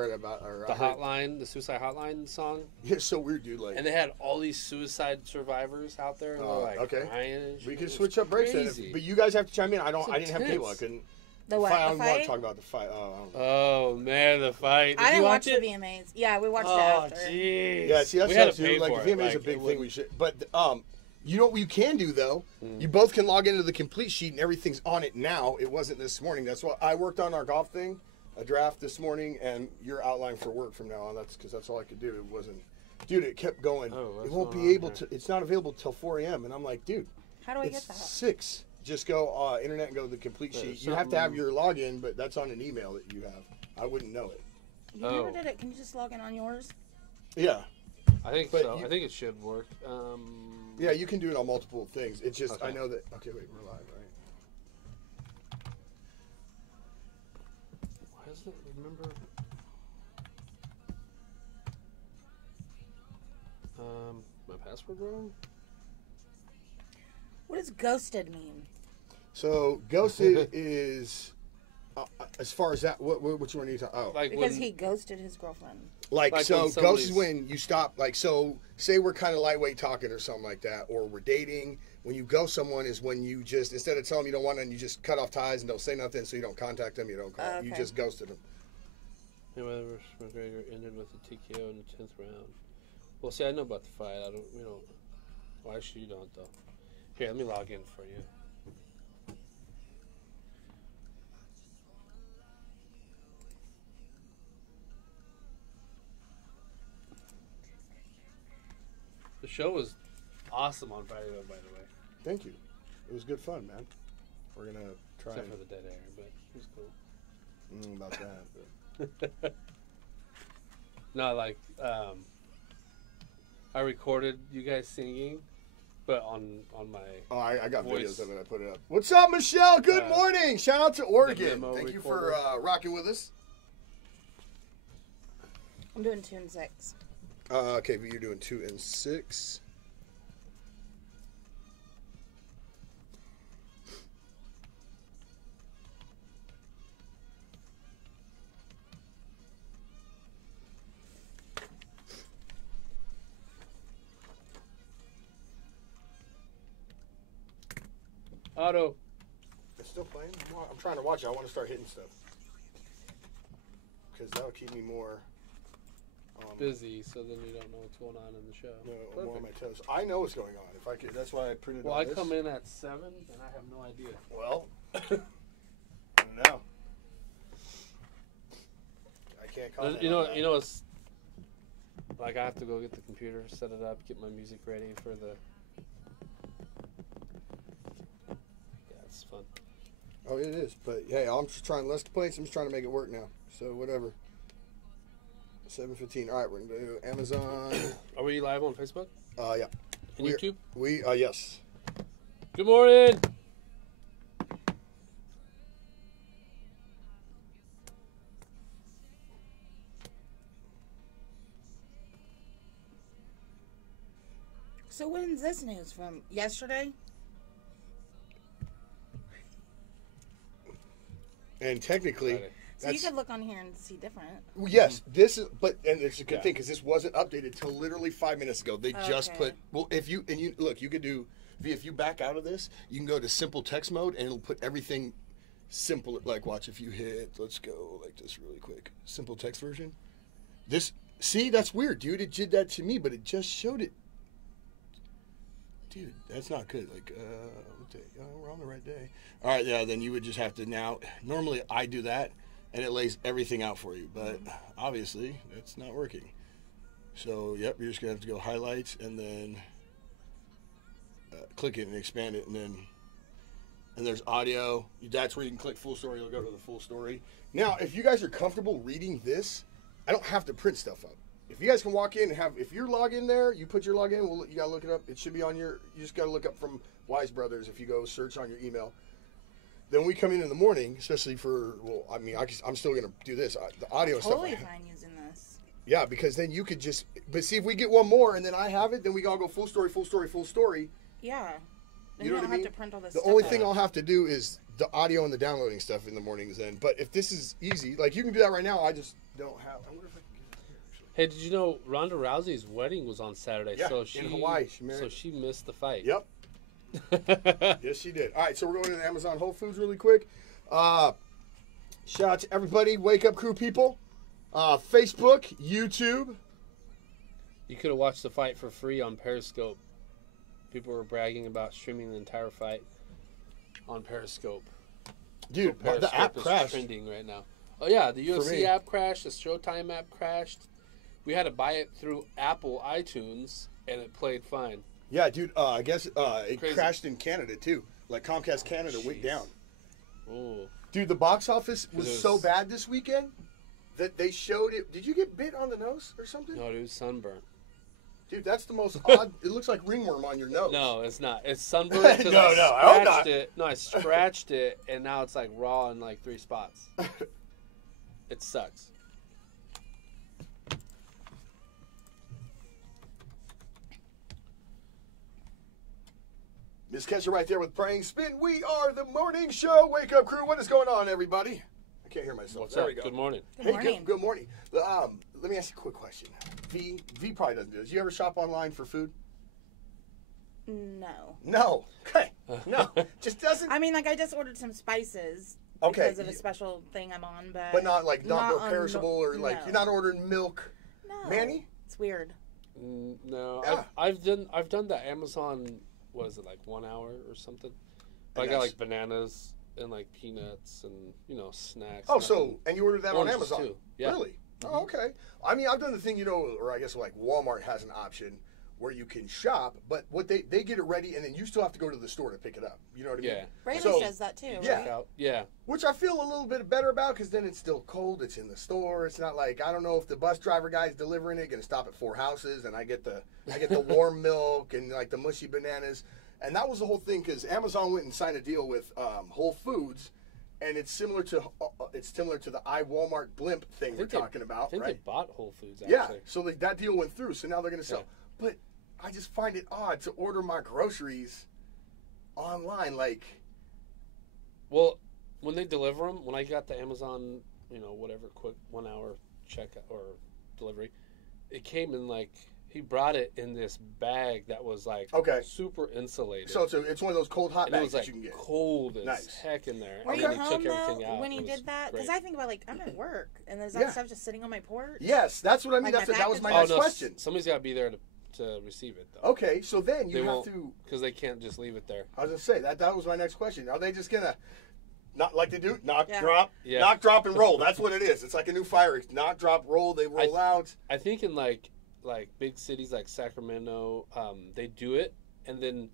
heard about or the hotline, the suicide hotline song. Yeah, it's so weird, dude. Like, and they had all these suicide survivors out there. And they're like crying and shit. We can switch up breaks, but you guys have to chime in. I didn't have cable. I couldn't. The what? I The want fight? to talk about the fight. Oh man, the fight. I didn't watch the VMAs. Yeah, we watched it after. Oh jeez. Yeah, see that's we had to too. pay Like for VMA is a like, big thing. We should, but you know what you can do though? You both can log into the complete sheet and everything's on it now. It wasn't this morning. That's what I worked on our golf thing, a draft this morning, and your outline for work from now on. That's because that's all I could do. It wasn't, dude. It kept going. It won't be able to. It's not available till 4 a.m. And I'm like, dude, how do I get that? 6. Just go internet and go to the complete sheet. You have to have your login, but that's on an email that you have. I wouldn't know it. You never did it. Can you just log in on yours? Yeah. I think so. I think it should work. Yeah, you can do it on multiple things. It's just, I know that, okay, wait, we're live, right? Why is it, remember? My password wrong? What does ghosted mean? So, ghosted is, as far as that, what you want to talk about? Like because he ghosted his girlfriend. Like so, ghost is when you stop, like, so, say we're kind of lightweight talking or something like that, or we're dating. When you ghost someone is when you just, instead of telling them you don't want them, you just cut off ties and don't say nothing, so you don't contact them, you don't call them. You just ghosted them. Mayweather vs. McGregor ended with a TKO in the 10th round. Well, see, I know about the fight. I don't, well, actually, you don't, though. Here, let me log in for you. The show was awesome on Friday, by the way. Thank you. It was good fun, man. We're going to try Except for the dead air, but it was cool. About that. But. No, like, I recorded you guys singing, but on my I got voice. videos of it. I put it up. What's up, Michelle? Good morning. Shout out to Oregon. Thank you for rocking with us. I'm doing 2 and 6. Okay, but you're doing 2 and 6. Auto. It's still playing? I'm trying to watch it. I want to start hitting stuff. Because that'll keep me more busy, so then you don't know what's going on in the show. No, more on my toes. I know what's going on. If I could, that's why I printed. Well, all I this. come in at 7, and I have no idea. Well, I don't know. I can't comment. You know, it's like I have to go get the computer, set it up, get my music ready for the. Yeah, it's fun. Oh, it is. But hey, I'm just trying. Let's play. I'm just trying to make it work now. So whatever. 7:15. All right, we're gonna do Amazon. Are we live on Facebook? Yeah. And YouTube? Yes. Good morning. So when's this news from? Yesterday? And technically. So you could look on here and see different. Yes, this is, and it's a good thing because this wasn't updated till literally 5 minutes ago. They just put, well, if you look, you could do, if you back out of this, you can go to simple text mode and it'll put everything simple. Like, watch if you hit, let's go like this really quick. Simple text version. See, that's weird, dude. It did that to me, but it just showed it. Dude, that's not good. Like, we're on the right day. All right, yeah, then you would just have to now, normally I do that. And it lays everything out for you. But obviously, it's not working. So, yep, you're just going to have to go highlights and then click it and expand it. And there's audio. That's where you can click full story. You'll go to the full story. Now, if you guys are comfortable reading this, I don't have to print stuff up. If you guys can walk in and if you're logged in there, you put your login, you got to look it up. It should be on you just got to look up from Wise Brothers if you go search on your email. Then we come in the morning, especially for, well, I mean, I'm still going to do this. The audio stuff. Totally fine using this. Yeah, because then you could just, but see, if we get one more and then I have it, then we all go full story, full story, full story. Yeah. And You know don't what I mean? have to print all this The stuff only out. thing I'll have to do is the audio and the downloading stuff in the mornings then. But if this is easy, like you can do that right now, I just don't have. I wonder if I can get it here, actually. Hey, did you know Ronda Rousey's wedding was on Saturday? Yeah, so in Hawaii. She married. So she missed the fight. Yep. Yes, she did. All right, so we're going to the Amazon Whole Foods really quick. Shout out to everybody, Wake Up Crew people, Facebook, YouTube. You could have watched the fight for free on Periscope. People were bragging about streaming the entire fight on Periscope. Dude, So Periscope the app is crashed. trending right now. Oh yeah, the me. UFC app crashed. The Showtime app crashed. We had to buy it through Apple iTunes, and it played fine. Yeah, dude, I guess it Crazy. crashed in Canada too. Like Comcast Canada went Jeez. down. Oh, Dude, the box office was It was- so bad this weekend that they showed it. Did you get bit on the nose or something? no, it was sunburnt. Dude, that's the most odd. It looks like ringworm on your nose. No, it's not. It's sunburnt because No, no, I hope I not. scratched it. No, I scratched it, and now it's like raw in like 3 spots. It sucks. Miss Kesha right there with Praying Spin. We are the morning show. Wake Up Crew. What is going on, everybody? I can't hear myself. What's there up? we go. Good morning. Good Hey, morning. good morning. Let me ask you a quick question. V probably doesn't do this. You ever shop online for food? No. No. Okay. No. Just doesn't. I mean, like, I just ordered some spices Okay. because of a special thing I'm on, but But not on- perishable or like no. you're not ordering milk. No. Manny? It's weird. No, Yeah. I've done the Amazon. What is it, like 1 hour or something? But I got like bananas and like peanuts and snacks. Oh, so nothing- and you ordered that on Oranges, Amazon? too. Yeah. Really? Oh, okay. I mean, I've done the thing, or I guess like Walmart has an option where you can shop, but what they get it ready, and then you still have to go to the store to pick it up. You know what I mean? Yeah. Braylon So- does that too, Yeah. right? Out. Yeah. Which I feel a little bit better about because then it's still cold. It's in the store. It's not like I don't know if the bus driver guy's delivering it going to stop at 4 houses, and I get the warm milk and like the mushy bananas. And that was the whole thing because Amazon went and signed a deal with Whole Foods, and it's similar to the iWalmart blimp thing we're talking about, I think right? they bought Whole Foods actually. Yeah. So that deal went through. So now they're going to sell. Yeah. But I just find it odd to order my groceries online, like. Well, when they deliver them, when I got the Amazon, whatever quick 1 hour checkout or delivery, it came in like he brought it in this bag that was like Okay. super insulated. So it's one of those cold hot and it bags was like that you can get. cold as Nice. heck in there. Were and you then he home took everything though out. when he It was did that? Because great. I think about like I'm at work and there's Yeah. that stuff just sitting on my porch. Yes, that's what I mean. Like my That was my package? next no, question. Somebody's got to be there to receive it though. Okay, so then They you have won't, to. because they can't just leave it there. I was gonna say that was my next question. Are they just gonna not like they do knock, Yeah. drop, Yeah. knock, drop, and roll? That's what it is. It's like a new fire. It's knock, drop, roll. They roll out. I think in like big cities like Sacramento, they do it, and then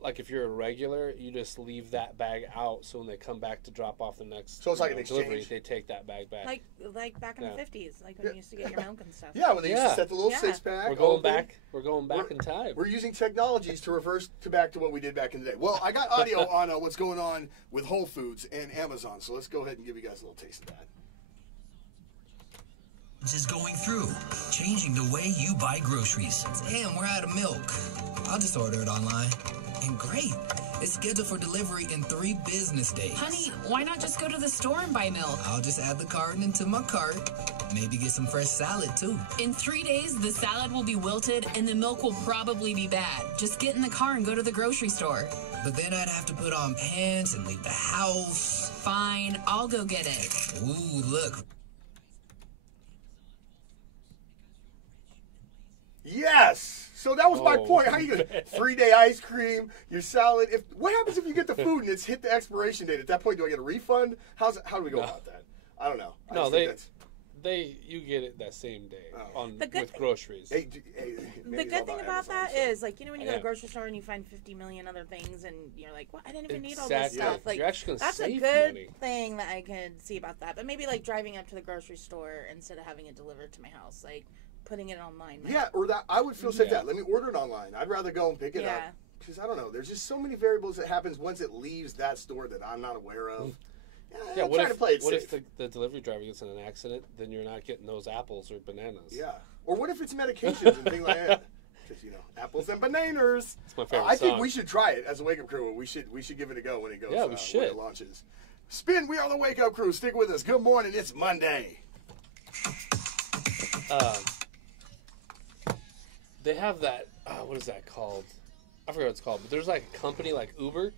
like if you're a regular, you just leave that bag out. So when they come back to drop off the next, So it's like an delivery, exchange. they take that bag back. Like back in Yeah. the 50s, like when you used to get your milk and stuff. Yeah, when they used Yeah. to set the little Yeah. 6-pack. we're going open. back. We're going back in time. We're using technologies to reverse back to what we did back in the day. Well, I got audio on what's going on with Whole Foods and Amazon, so let's go ahead and give you guys a little taste of that. Is going through, changing the way you buy groceries. Damn, we're out of milk. I'll just order it online. And great, it's scheduled for delivery in 3 business days. Honey, why not just go to the store and buy milk? I'll just add the carton into my cart. Maybe get some fresh salad too. In 3 days, the salad will be wilted and the milk will probably be bad. Just get in the car and go to the grocery store. But then I'd have to put on pants and leave the house. Fine, I'll go get it. Ooh, look. Yes. So that was my Oh, point. How you gonna man. 3-day ice cream, your salad? What happens if you get the food and it's hit the expiration date? At that point, do I get a refund? How do we go No. about that? I don't know. I No, just think that's- you get it that same day Oh. The good with thing- groceries. Hey, The maybe good I'll thing buy about Amazon, that so. is, like, when you go to Yeah. the grocery store and you find 50 million other things, and you're like, "What? I didn't even need all Exactly. this stuff." Like, You're actually gonna that's a save good money. thing that I could see about that. But maybe like driving up to the grocery store instead of having it delivered to my house, like putting it online. Yeah, or that I would feel safe Yeah. that. Let me order it online. I'd rather go and pick it Yeah. up because I don't know. There's just so many variables that happens once it leaves that store that I'm not aware of. Yeah, I'm what trying if to play it what safe. if the delivery driver gets in an accident? Then you're not getting those apples or bananas. Yeah. Or what if it's medications and things like that? because apples and bananas. It's my favorite I think song. we should try it as a Wake Up Crew. We should give it a go when it goes. Yeah, we should. When it launches. Spin. We are the Wake Up Crew. Stick with us. Good morning. It's Monday. They have that. What is that called? I forget what it's called. But there's like a company like Uber,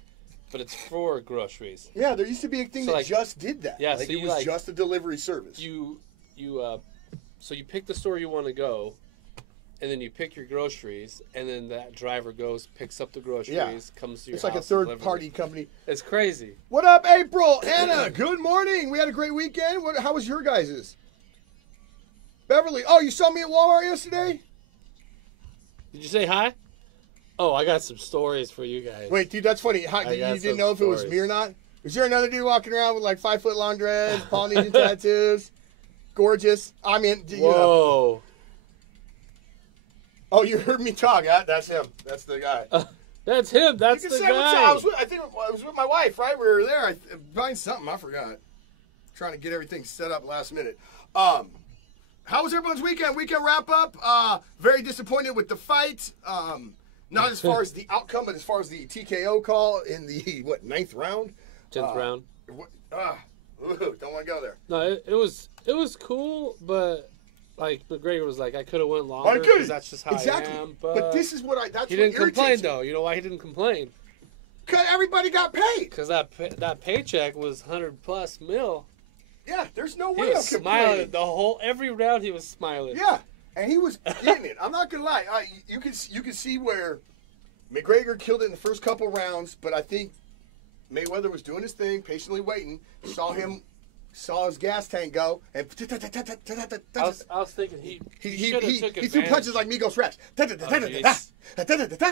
but it's for groceries. Yeah, there used to be a thing that just did that. Yeah, like so it was just a delivery service. So you pick the store you want to go, and then you pick your groceries, and then that driver goes, picks up the groceries, comes to your house. It's like a third-party company. It's crazy. What up, April? Anna, good morning. We had a great weekend. How was your guys's? Beverly, oh, you saw me at Walmart yesterday? Did you say hi? Oh, I got some stories for you guys. Wait, dude, that's funny. You didn't know if it was me or not? Is there another dude walking around with like 5-foot long dreads, Polynesian tattoos? Gorgeous. I mean, whoa. Oh, you heard me talk. That's him. That's the guy. That's him. That's the guy. I think I was with my wife, right? We were there. Buying something. I forgot. Trying to get everything set up last minute. How was everyone's weekend? Weekend wrap up. Very disappointed with the fight. Not as far as the outcome, but as far as the TKO call in the, 9th round? 10th round. Don't want to go there. No, it was cool, but like McGregor was like, I could have went longer because that's just how I am. But this is what he didn't complain though. You know why he didn't complain? Because everybody got paid. Because that paycheck was $100+ mil. Yeah, there's no He way I'm was complaining. smiling every round. He was smiling. Yeah, and he was getting it. I'm not gonna lie. You can see where McGregor killed it in the first couple rounds, but I think Mayweather was doing his thing, patiently waiting. Saw his gas tank go, and I was thinking he threw punches like Migos Reps.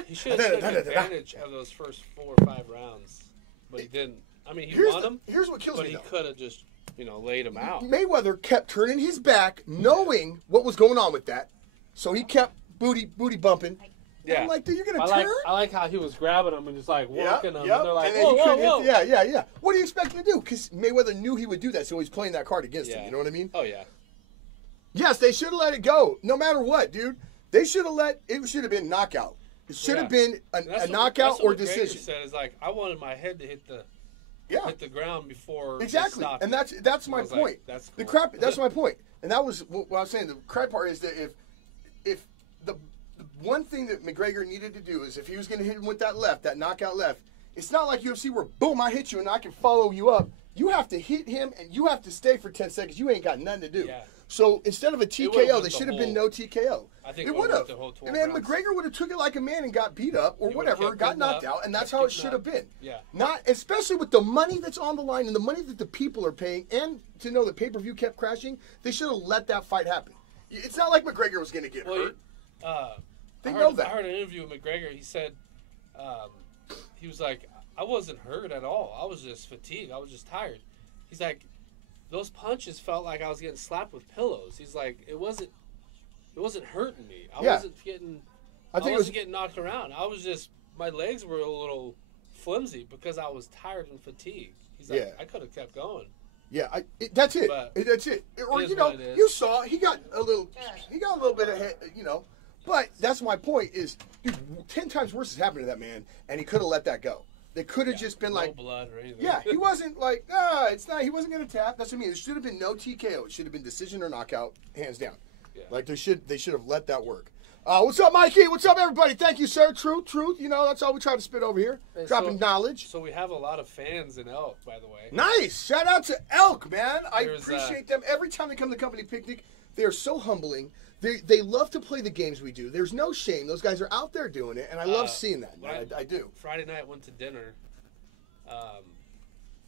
He should have taken advantage of those first 4 or 5 rounds, but he didn't. I mean, he won them. Here's what kills me, but he could have just laid him out. Mayweather kept turning his back, knowing what was going on with that, so he kept booty bumping. Yeah. I'm like, dude, you're gonna turn? I like how he was grabbing them and just like working them. Yep. And they're like, and then whoa. Yeah. What do you expect him to do? Because Mayweather knew he would do that, so he's playing that card against him. You know what I mean? Oh, yeah. Yes, they should have let it go. No matter what, dude. It should have been knockout. It should have been a knockout or decision. Said is like, I wanted my head to hit the ground before exactly, and that's my point. Like, that's cool. That's my point, and that was what I was saying. The crap part is that if the one thing that McGregor needed to do is if he was going to hit him with that knockout left, it's not like UFC where boom, I hit you and I can follow you up. You have to hit him and you have to stay for 10 seconds. You ain't got nothing to do. Yeah. So instead of a TKO, there should have been no TKO. I think it would have. And then McGregor would have took it like a man and got beat up or whatever, got knocked out, and that's how it should have been. Yeah. Not especially with the money that's on the line and the money that the people are paying, and to know the pay-per-view kept crashing. They should have let that fight happen. It's not like McGregor was going to get hurt. They know that. I heard an interview with McGregor. He said, he was like, I wasn't hurt at all. I was just fatigued. I was just tired. He's like, those punches felt like I was getting slapped with pillows. He's like, it wasn't hurting me. I wasn't getting knocked around. I was just, my legs were a little flimsy because I was tired and fatigued. He's like, I could have kept going. Yeah, that's it. That's it. Or you saw he got a little bit ahead. But that's my point. Is dude, 10 times worse has happened to that man, and he could have let that go. They could have just been like, no blood or anything. Yeah, he wasn't like, it's not. He wasn't going to tap. That's what I mean. There should have been no TKO. It should have been decision or knockout, hands down. Yeah. Like they should have let that work. What's up, Mikey? What's up, everybody? Thank you, sir. Truth. That's all we try to spit over here. And dropping knowledge. So we have a lot of fans in Elk, by the way. Nice. Shout out to Elk, man. I appreciate them every time they come to the company picnic. They are so humbling. They love to play the games we do. There's no shame. Those guys are out there doing it, and I love seeing that. I do. Friday night, went to dinner.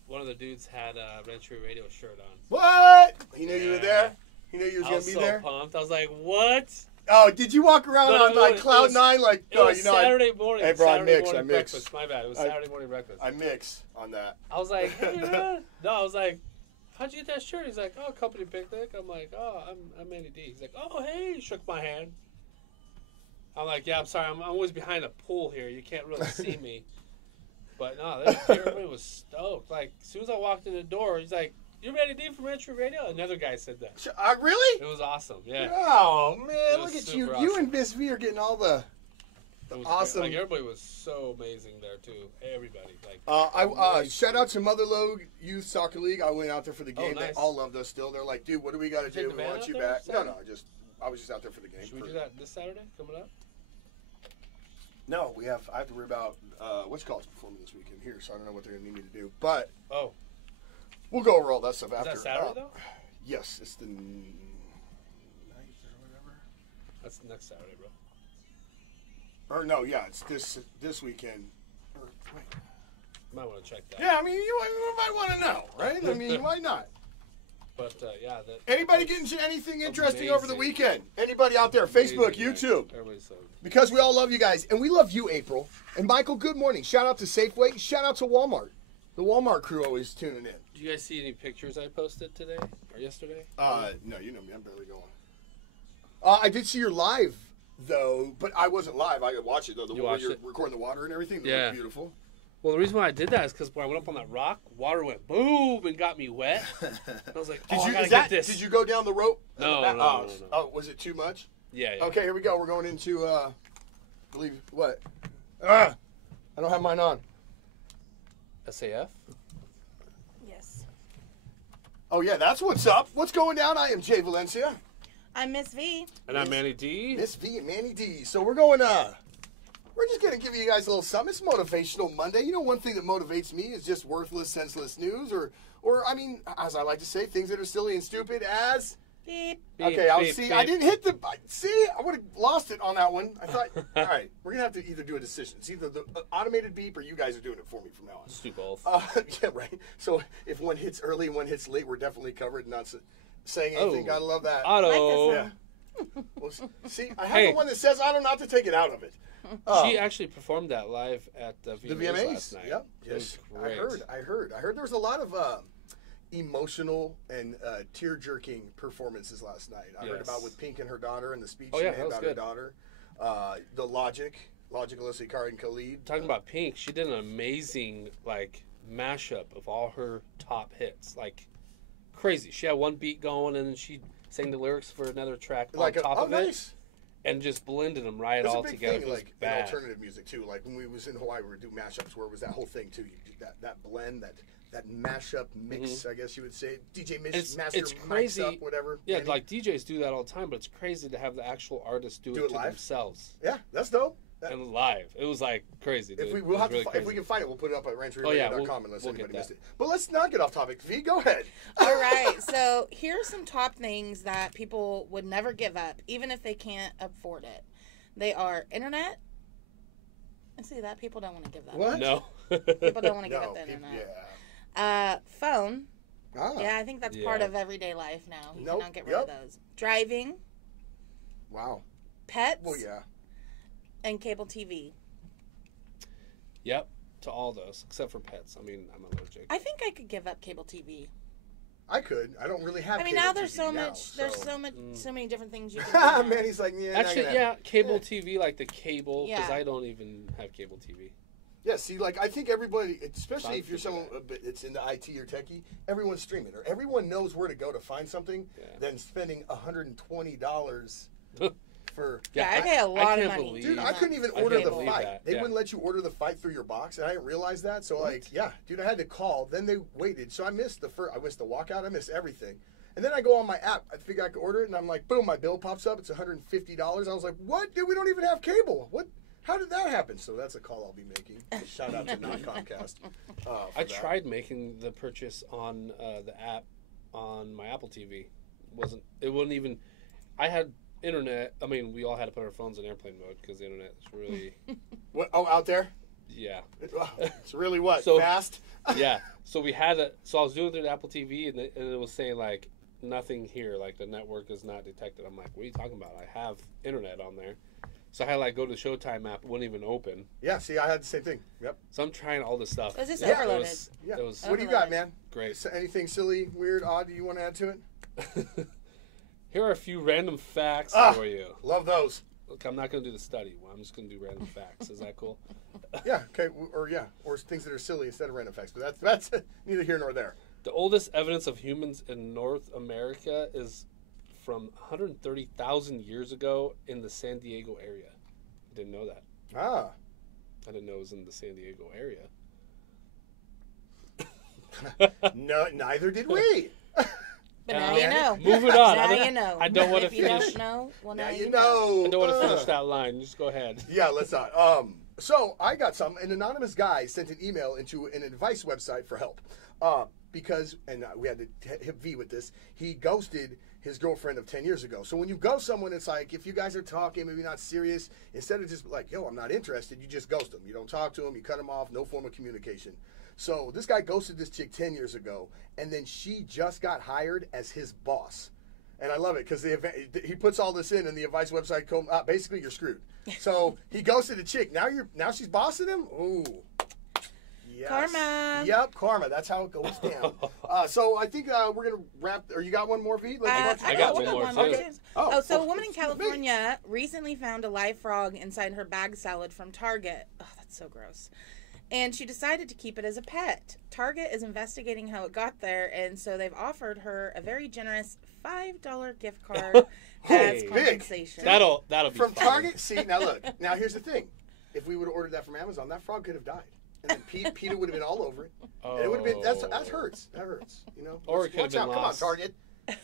One of the dudes had a Retro Radio shirt on. What? He knew you were there? He knew you was going to be there? I was so pumped. I was like, what? Oh, did you walk around on like Cloud 9? Like, it was Saturday morning. Hey, bro, I mix. Breakfast. My bad. It was Saturday morning breakfast. I mix on that. I was like, hey, man. No, I was like, how'd you get that shirt? He's like, oh, company picnic. I'm like, oh, I'm Andy D. He's like, oh, hey. He shook my hand. I'm like, yeah, I'm sorry. I'm always behind a pool here. You can't really see me. But no, everybody was stoked. Like, as soon as I walked in the door, he's like, you ready, D, for Retro Radio? Another guy said that. Really? It was awesome, yeah. Oh, man, look at you. Awesome. You and Miss V are getting all the It was awesome. Great. Like everybody was so amazing there too. Everybody. Like I shout out to Motherlode Youth Soccer League. I went out there for the game. Nice. They all loved us still. They're like, dude, what do we got to Take do? the We van want out you there back. Saturday? No, I was just out there for the game. Should we do that this Saturday coming up? No, I have to worry about what's college performing this weekend here, so I don't know what they're gonna need me to do. But we'll go over all that stuff after. Is that Saturday though? Yes, it's the 9th or whatever. That's next Saturday, bro. Or no, yeah, it's this weekend. Or wait. You might want to check that. Yeah, I mean, you might want to know, right? I mean, you might not. But yeah, Anybody getting into anything interesting over the amazing. weekend? Anybody out there? Facebook, amazing, YouTube. Everybody's so. Because we all love you guys, and we love you, April. And Michael, good morning. Shout out to Safeway. Shout out to Walmart. The Walmart crew always tuning in. Do you guys see any pictures I posted today or yesterday? No, you know me. I'm barely going. I did see your live, though, but I wasn't live. I could watch it, though. The You one where watched you're it? recording the water and everything. It Yeah. looked beautiful. Well, the reason why I did that is because when I went up on that rock, water went boom and got me wet. I was like, I gotta get this. Did you go down the rope? No, no. Oh, was it too much? Yeah. Okay, here we go. We're going into, believe what? I don't have mine on. SAF? Yes. Oh, yeah, that's what's up. What's going down? I am Jay Valencia. I'm Miss V. And I'm Manny D. Miss V and Manny D. So we're going, we're just going to give you guys a little something. It's Motivational Monday. You know, one thing that motivates me is just worthless, senseless news, or I mean, as I like to say, things that are silly and stupid as... Beep. Okay, I'll beep, see. beep. I didn't hit the... See? I would have lost it on that one. I thought... All right, we're going to have to either do a decision. It's either the automated beep or you guys are doing it for me from now on. Let's do both. Yeah, right. So if one hits early and one hits late, we're definitely covered and not saying anything. Oh. Gotta love that. Auto. Like Yeah. Well, see, I have the one that says auto not to take it out of it. She actually performed that live at the The VMAs, VMAs. last night. Yep. It was Yes. great. I heard there was a lot of emotional and tear-jerking performances last night. I heard Yes. about with Pink and her daughter and the speech Oh, she yeah, made that was about her good. daughter. The Logic, Alyssa Cara and Khalid. Talking about Pink, she did an amazing mashup of all her top hits. Like crazy. She had one beat going and then she sang the lyrics for another track on top of it. Nice. And just blended them right That's all a big together. thing, It was like in bad. alternative music too. Like when we was in Hawaii, we were doing mashups where it was that whole thing too. You do that blend, that mashup mix, I guess you would say. DJ master it's mics crazy. up, whatever. Yeah, Maybe. like DJs do that all the time, but it's crazy to have the actual artists do it to live? themselves Yeah, that's dope. and live. It was like crazy. Dude. If we It will was have really to, if crazy. we can find it, we'll put it up at yeah, ranchradio.com unless we'll anybody get missed that. it. But let's not get off topic. V, go ahead. All right. So here's some top things that people would never give up, even if they can't afford it. They are internet. And see that people don't want to give that. What? No. People don't want to give No, up the people- internet. yeah. Phone. Ah. Yeah, I think that's part Yeah. of everyday life now. You Nope. cannot get rid of those. Driving, Wow. pets, Well, yeah. and cable TV. Yep, to all those except for pets. I mean, I'm allergic. I think I could give up cable TV. I could. I don't really have. I mean, cable now there's TV so now, much. There's so many different things you can do. Man, now. he's like, yeah. not Actually, gonna yeah, happen. cable TV, like the cable, because Yeah. I don't even have cable TV. Yeah, see, like, I think everybody, especially Fine if you're to do someone that's into IT or techie, everyone's streaming, or everyone knows where to go to find something, Yeah. than spending $120 for... Yeah, I pay a lot of can't money. believe- Dude, I couldn't even I order can't the believe fight. that, They yeah. wouldn't let you order the fight through your box, and I didn't realize that. So, like, yeah, dude, I had to call. Then they waited. So I missed the walkout. I missed everything. And then I go on my app. I figure I could order it, and I'm like, boom, my bill pops up. It's $150. I was like, what? Dude, we don't even have cable. What? How did that happen? So that's a call I'll be making. Shout out to not Comcast. I tried making the purchase on the app on my Apple TV. It wouldn't even. I had internet. I mean, we all had to put our phones in airplane mode because the internet is really. What? Oh, out there? Yeah. It's really what? So- Fast? Yeah. So we had it. So I was doing it through the Apple TV, and it was saying like nothing here, like the network is not detected. I'm like, what are you talking about? I have internet on there. So I had to like go to the Showtime app. It wouldn't even open. Yeah, see, I had the same thing. Yep. So I'm trying all this stuff. It was just Yeah, overloaded. Yeah. It was What do you got, man? great. So anything silly, weird, odd you want to add to it? Here are a few random facts for you. Love those. Look, I'm not going to do the study. Well, I'm just going to do random facts. Is that cool? Yeah, okay, or things that are silly instead of random facts. But that's neither here nor there. The oldest evidence of humans in North America is from 130,000 years ago in the San Diego area. I didn't know that. Ah. I didn't know it was in the San Diego area. No, neither did we. But now you know. Moving on. Now you know. I don't want to If you finish. don't know, well, now Now you you know. know. I don't want to finish that line. Just go ahead. Yeah, let's not. So I got some. An anonymous guy sent an email into an advice website for help. Because, and we had to hit V with this, he ghosted his girlfriend of 10 years ago. So when you ghost someone, it's like, if you guys are talking, maybe not serious, instead of just like, yo, I'm not interested, you just ghost them. You don't talk to them, you cut them off, no form of communication. So this guy ghosted this chick 10 years ago, and then she just got hired as his boss. And I love it because he puts all this in the advice website. Basically, you're screwed. So he ghosted a chick. Now she's bossing him. Ooh. Yes. Karma. Yep, karma. That's how it goes down. So I think we're gonna wrap. Or you got one more, V? I got one more, too. Okay. So a woman in California recently found a live frog inside her bag salad from Target. Oh, that's so gross. And she decided to keep it as a pet. Target is investigating how it got there, and so they've offered her a very generous $5 gift card as Hey. compensation. That'll be From fun. Target. See, now look. Now here's the thing. If we would have ordered that from Amazon, that frog could have died. And then PETA would have been all over it. And it would have been, that hurts. That hurts, you know? Or it could have been Come on, lost. Target.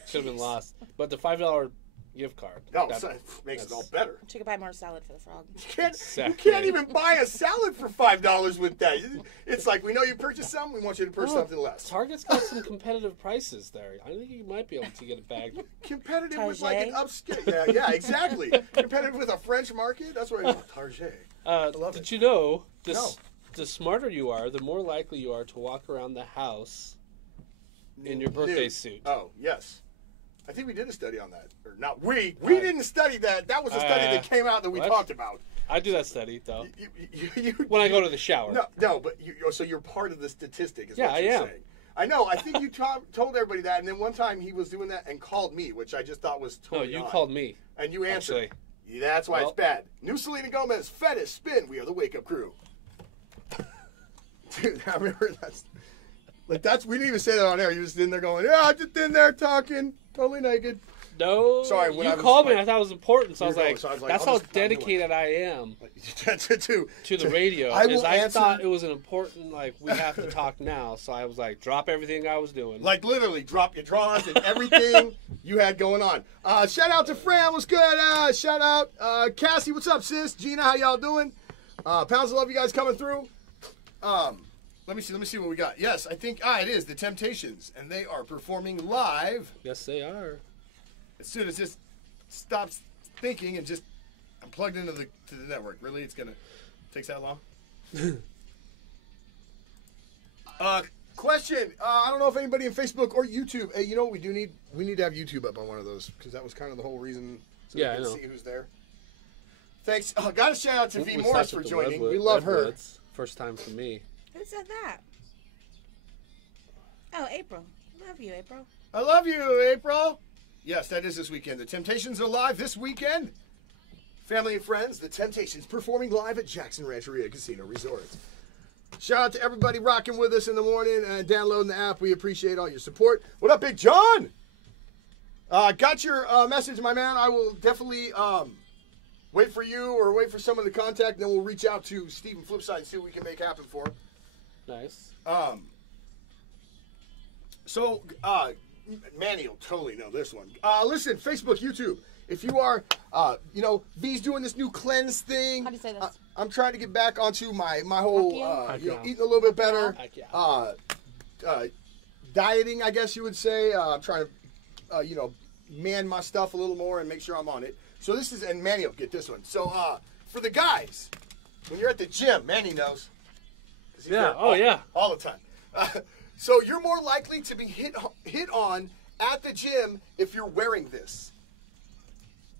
Should have been lost. But the $5 gift card. No, that- so it makes it all better. She could buy more salad for the frog. You Exactly. can't even buy a salad for $5 with that. It's like, we know you purchased something, we want you to purchase something less. Target's got some competitive prices there. I think you might be able to get a bag. Competitive with like an Target? upscale. Yeah, exactly. Competitive with a French market. That's what it's Target. love Did it. you know No. the smarter you are, the more likely you are to walk around the house in your birthday Nude. suit. Oh, yes. I think we did a study on that. Or not we. We didn't study that. That was a study that came out that we what? talked about. I do that study though. You, When I go to the shower. No, but so you're part of the statistic is Yeah, what you're I am. saying. I know. I think you told everybody that, and then one time he was doing that and called me, which I just thought was No, totally you odd. called me. And you answered. Actually. Yeah, that's why Well- it's bad. New Selena Gomez, Fetish, Spin. We are the Wake Up Crew. Dude, I remember that's we didn't even say that on air. You just in there going, yeah, I'm just in there talking, totally naked. No. Sorry, when you I was called me. like- I thought it was important, so I was You're like, going, so I was like, that's I'll how just not do it. dedicated I am to to the radio. I will I answer. thought it was an important, like, we have to talk now. So I was like, drop everything I was doing. Like literally, drop your drawers and everything you had going on. Shout out to Fran, what's good? Shout out Cassie, what's up, sis? Gina, how y'all doing? Pounds of love, you guys coming through. Let me see what we got. Yes, I think it is the Temptations, and they are performing live. Yes, they are. As soon as this stops thinking and just I'm plugged into the network. Really, it's gonna takes that long. Question. I don't know if anybody in Facebook or YouTube. Hey, you know what we do need? We need to have YouTube up on one of those because that was kind of the whole reason. So Yeah, we I can know. see who's there. Thanks. Got a shout out to V We Morris stopped for at the joining. Redwood- We love her. Redwoods. First time for me. Who said that? Oh, April. Love you, April. I love you, April. Yes, that is this weekend. The Temptations are live this weekend. Family and friends, the Temptations performing live at Jackson Rancheria Casino Resort. Shout out to everybody rocking with us in the morning and downloading the app. We appreciate all your support. What up, Big John? Got your message, my man. I will definitely wait for you or wait for someone to contact, and then we'll reach out to Stephen Flipside and see what we can make happen for him. Nice. So, Manny will totally know this one. Listen, Facebook, YouTube. If you are, V's doing this new cleanse thing. How do you say this? I'm trying to get back onto my whole, Pacquiao. eating a little bit better. Pacquiao. Dieting, I guess you would say. I'm trying to, man my stuff a little more and make sure I'm on it. So this is, and Manny will get this one. So for the guys, when you're at the gym, Manny knows. 'Cause he's Yeah. there Oh, yeah. all the time. So you're more likely to be hit on at the gym if you're wearing this.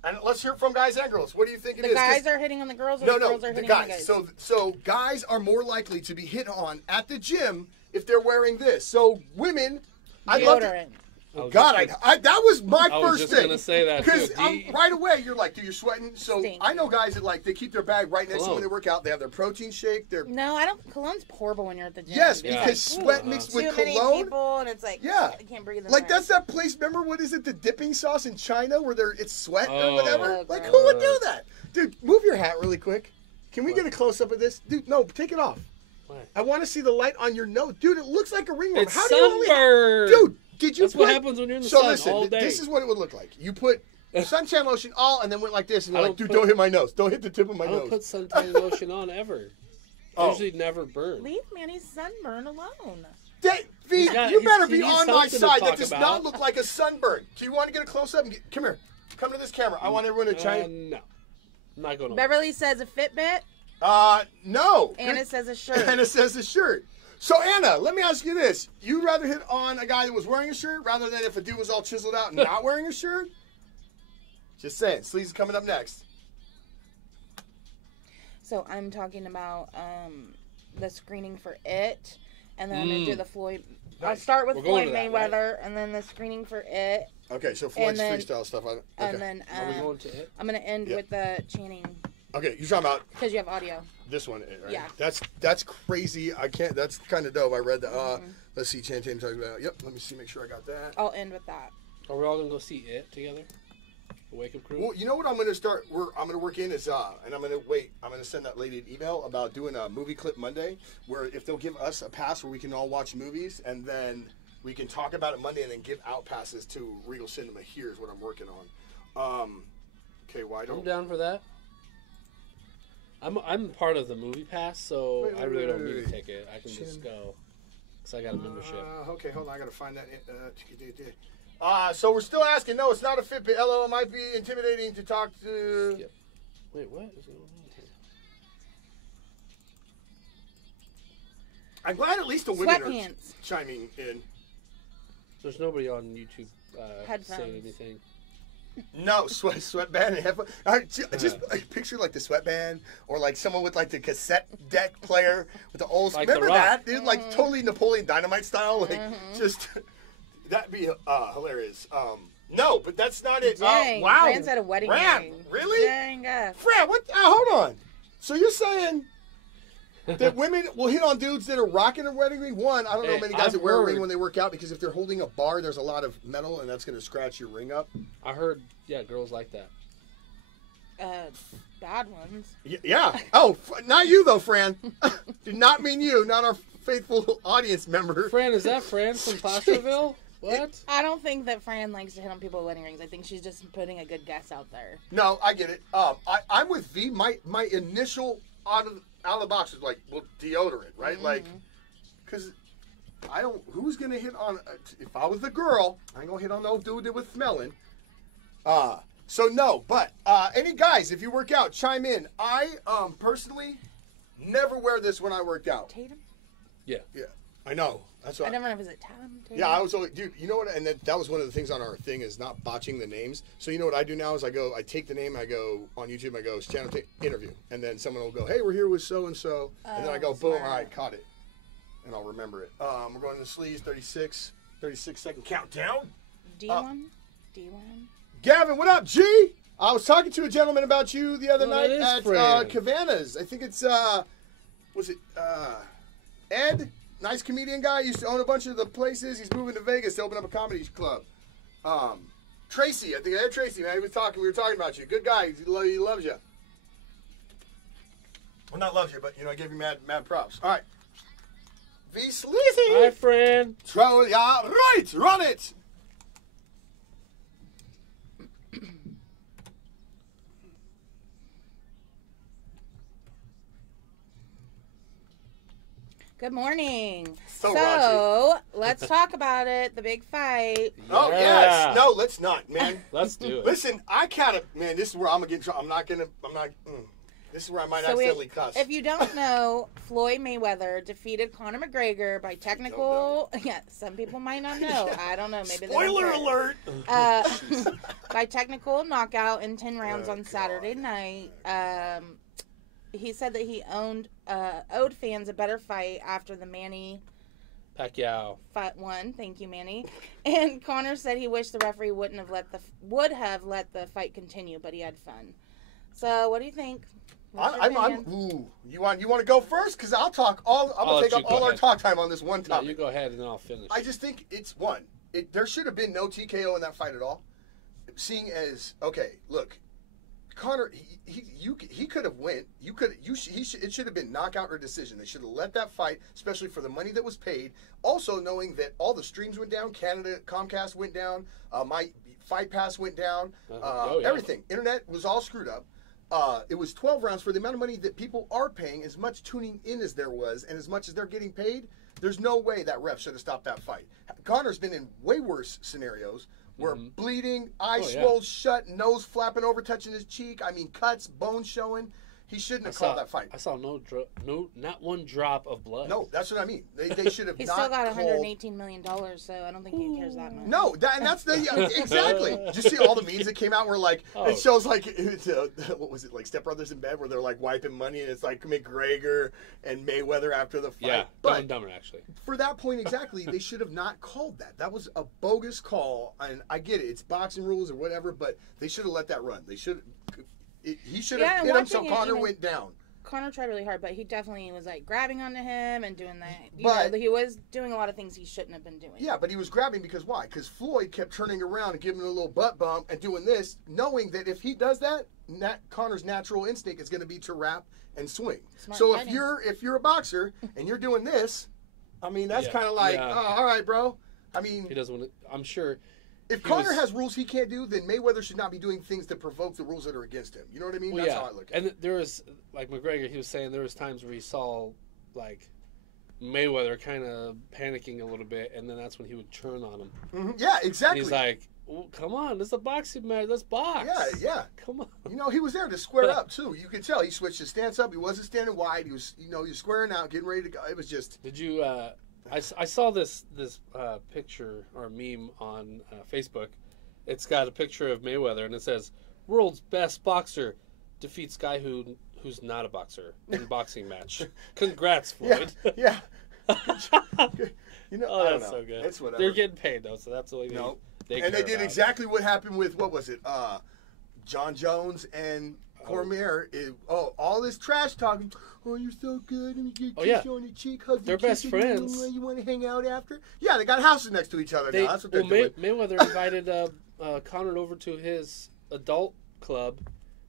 And let's hear it from guys and girls. What do you think it The is? 'Cause- guys are hitting on the girls, or no, the girls are the hitting guys. on the guys? So guys are more likely to be hit on at the gym if they're wearing this. So women, I'd love to. Deodorant. God, that was my I was first just thing. gonna say that, too. Because right away you're like, dude, you're sweating. So Stink. I know guys that they keep their bag right next to them when Cologne. they work out. They have their protein shake. Their No, I don't. Cologne's horrible when you're at the gym. yes, It's because like, sweat ooh, mixed too with many cologne. people, and it's like, Yeah. I can't breathe in Like there. that's that place. Remember what is it? The dipping sauce in China where it's sweat or Oh. whatever. Oh, Like gross. who would do that? Dude, move your hat really quick. Can we get a close up of this, dude? No, take it off. Why? I want to see the light on your nose, dude. It looks like a ringworm. It's How do you sunburned. Dude, did you? That's what happens when you're in the so sun listen, all day. this is what it would look like. You put suntan lotion all, and then went like this, and you're I like, don't dude, put- don't hit my nose. Don't hit the tip of my I don't nose. put suntan lotion on ever. Oh. Usually never burn. Leave Manny's sunburn alone. V, got- you better he be needs on my something to side. That talk does about. not look like a sunburn. Do you want to get a close up? Come here. Come to this camera. I want everyone to chime. No. I'm not going to. Beverly says a Fitbit. No. Anna says a shirt. Anna says a shirt. So Anna, let me ask you this: you'd rather hit on a guy that was wearing a shirt rather than if a dude was all chiseled out and not wearing a shirt? Just saying. Sleaze is coming up next. So I'm talking about the screening for It, and then I'm gonna do the Floyd. I'll Nice. start with We're going Floyd to that, Mayweather, and then the screening for It, Okay, so Floyd's then- freestyle stuff. Okay. and then Are we going to it? I'm gonna end Yeah. with the Channing Okay, you're talking about because you have audio. this one, right? Yeah. That's crazy. I can't. That's kind of dope. I read the. Let's see. Chan talks about. Yep. Let me see. Make sure I got that. I'll end with that. Are we all going to go see it together? The Wake Up Crew? Well, you know what I'm going to start. I'm going to work in is and I'm going to wait. I'm going to send that lady an email about doing a movie clip Monday, where if they'll give us a pass where we can all watch movies, and then we can talk about it Monday, and then give out passes to Regal Cinema. Here's what I'm working on. Okay, why I'm don't? down for that. I'm part of the movie pass, so Wait, I really don't wait, need wait. a ticket. I can just go because I got a membership. Okay, hold on. I got to find that. So we're still asking. No, it's not a Fitbit. LO, it might be intimidating to talk to. Skip. Wait, what is going on here? I'm glad at least the women are Sweatpants. chiming in. There's nobody on YouTube Headphones. saying anything. No, sweatband and headphone. Just picture like the sweatband or like someone with like the cassette deck player with the old. Like The remember Rock. that, dude? Like totally Napoleon Dynamite style. Like just that'd be hilarious. No, but that's not it. Dang, wow. Fran's at a wedding Fran, ring. really? Dang. Fran, what? Hold on. So you're saying that women will hit on dudes that are rocking a wedding ring? One, I don't know Hey, many guys I've that wear a ring heard- when they work out because if they're holding a bar, there's a lot of metal and that's going to scratch your ring up. I heard, yeah, girls like that. Bad ones. Yeah. Oh, not you though, Fran. Did not mean you, not our faithful audience member. Fran, is that Fran from Placerville? What? I don't think that Fran likes to hit on people with wedding rings. I think she's just putting a good guess out there. No, I get it. I'm with V. My initial out of the box was like, well, deodorant, right? Like, because I don't. Who's gonna hit on? If I was the girl, I ain't gonna hit on no dude with smelling. So no, but any guys, if you work out, chime in. I personally never wear this when I worked out. Tatum? Yeah. Yeah, I know. That's what I never know if it's Tatum. Yeah, I was always, dude. You know what? And that was one of the things on our thing is not botching the names. So you know what I do now is I take the name, I go on YouTube, I go channel interview, and then someone will go, hey, we're here with so and so, and then I go, boom, smart. all right, caught it, and I'll remember it. We're going to the sleeves, 36 second countdown. D1? D1? Gavin, what up, G? I was talking to a gentleman about you the other Oh, night that is at Fran. Cavanna's. I think it's was it Ed? Nice comedian guy. Used to own a bunch of the places. He's moving to Vegas to open up a comedy club. Tracy, I think Ed Tracy, man. We were talking about you. Good guy. He loves you. Well, not loves you, but you know, I gave you mad props. All right. V Sleazy. Hi, Fran. Throw ya right. Run it. Good morning. So let's talk about it. The big fight. Oh Yeah. yes. No, let's not, man. Let's do it. Listen, I kind of, man, this is where I'm going to get in trouble. This is where I might accidentally cuss. If you don't know, Floyd Mayweather defeated Conor McGregor by technical. Yeah, some people might not know. I don't know. Maybe they don't Spoiler care. alert. By technical knockout in 10 rounds Oh, on God. Saturday night. He said that he owed fans a better fight after the Manny Pacquiao. fight won. Thank you, Manny. And Conor said he wished the referee would have let the fight continue, but he had fun. So, what do you think? What's your opinion? You want to go first? Because I'll talk I'm I'll going let to take you up go all our ahead. talk time on this one No, topic. you go ahead and then I'll finish. I just think it's one. There should have been no TKO in that fight at all. Seeing as, okay, look, Conor, he could have went. It should have been knockout or decision. They should have let that fight, especially for the money that was paid. Also knowing that all the streams went down, Comcast went down, my Fight Pass went down, everything. Internet was all screwed up. It was 12 rounds for the amount of money that people are paying, as much tuning in as there was, and as much as they're getting paid. There's no way that ref should have stopped that fight. Conor's been in way worse scenarios where bleeding, eyes swole shut, nose flapping over, touching his cheek. I mean, cuts, bones showing. He shouldn't have called that fight. I saw not one drop of blood. No, that's what I mean. They should have. He's not still got called... $118 million, so I don't think he cares that much. No, and that's the exactly. Did you see all the memes that came out where like it shows like what was it, like Step Brothers in bed, where they're like wiping money, and it's like McGregor and Mayweather after the fight. Yeah, but Dumb and Dumber actually. For that point exactly, they should have not called that. That was a bogus call, and I get it. It's boxing rules or whatever, but they should have let that run. They should. He should have hit him so Conor went down. Conor tried really hard, but he definitely was like grabbing onto him and doing that. You know, he was doing a lot of things he shouldn't have been doing. Yeah, but he was grabbing because why? Because Floyd kept turning around and giving him a little butt bump and doing this, knowing that if he does that, Conor's natural instinct is going to be to wrap and swing. Smart so fighting. if you're a boxer and you're doing this, I mean that's kind of like, oh, all right, bro. I mean, he doesn't want to. I'm sure. If Conor has rules he can't do, then Mayweather should not be doing things to provoke the rules that are against him. You know what I mean? Well, That's how I look at it. And there was, like McGregor, he was saying there was times where he saw, like, Mayweather kind of panicking a little bit, and then that's when he would turn on him. Mm-hmm. Yeah, exactly. And he's like, well, come on, this is a boxing match. Let's box. Yeah. Come on. You know, he was there to square up, too. You could tell. He switched his stance up. He wasn't standing wide. He was, he was squaring out, getting ready to go. It was just... Did you, I saw this picture or meme on Facebook. It's got a picture of Mayweather, and it says, "World's best boxer defeats guy who's not a boxer in boxing match." Congrats, Floyd. Yeah. You know, I don't that's know. so good. It's whatever. They're getting paid though, so that's what they and they did about. exactly what happened with what was it? John Jones and Cormier. All this trash talking. Oh, you're so good, and you get kiss on your cheek, hug. They're best friends. You want to hang out after? Yeah, they got houses next to each other now. That's what they're doing. Mayweather invited Conor over to his adult club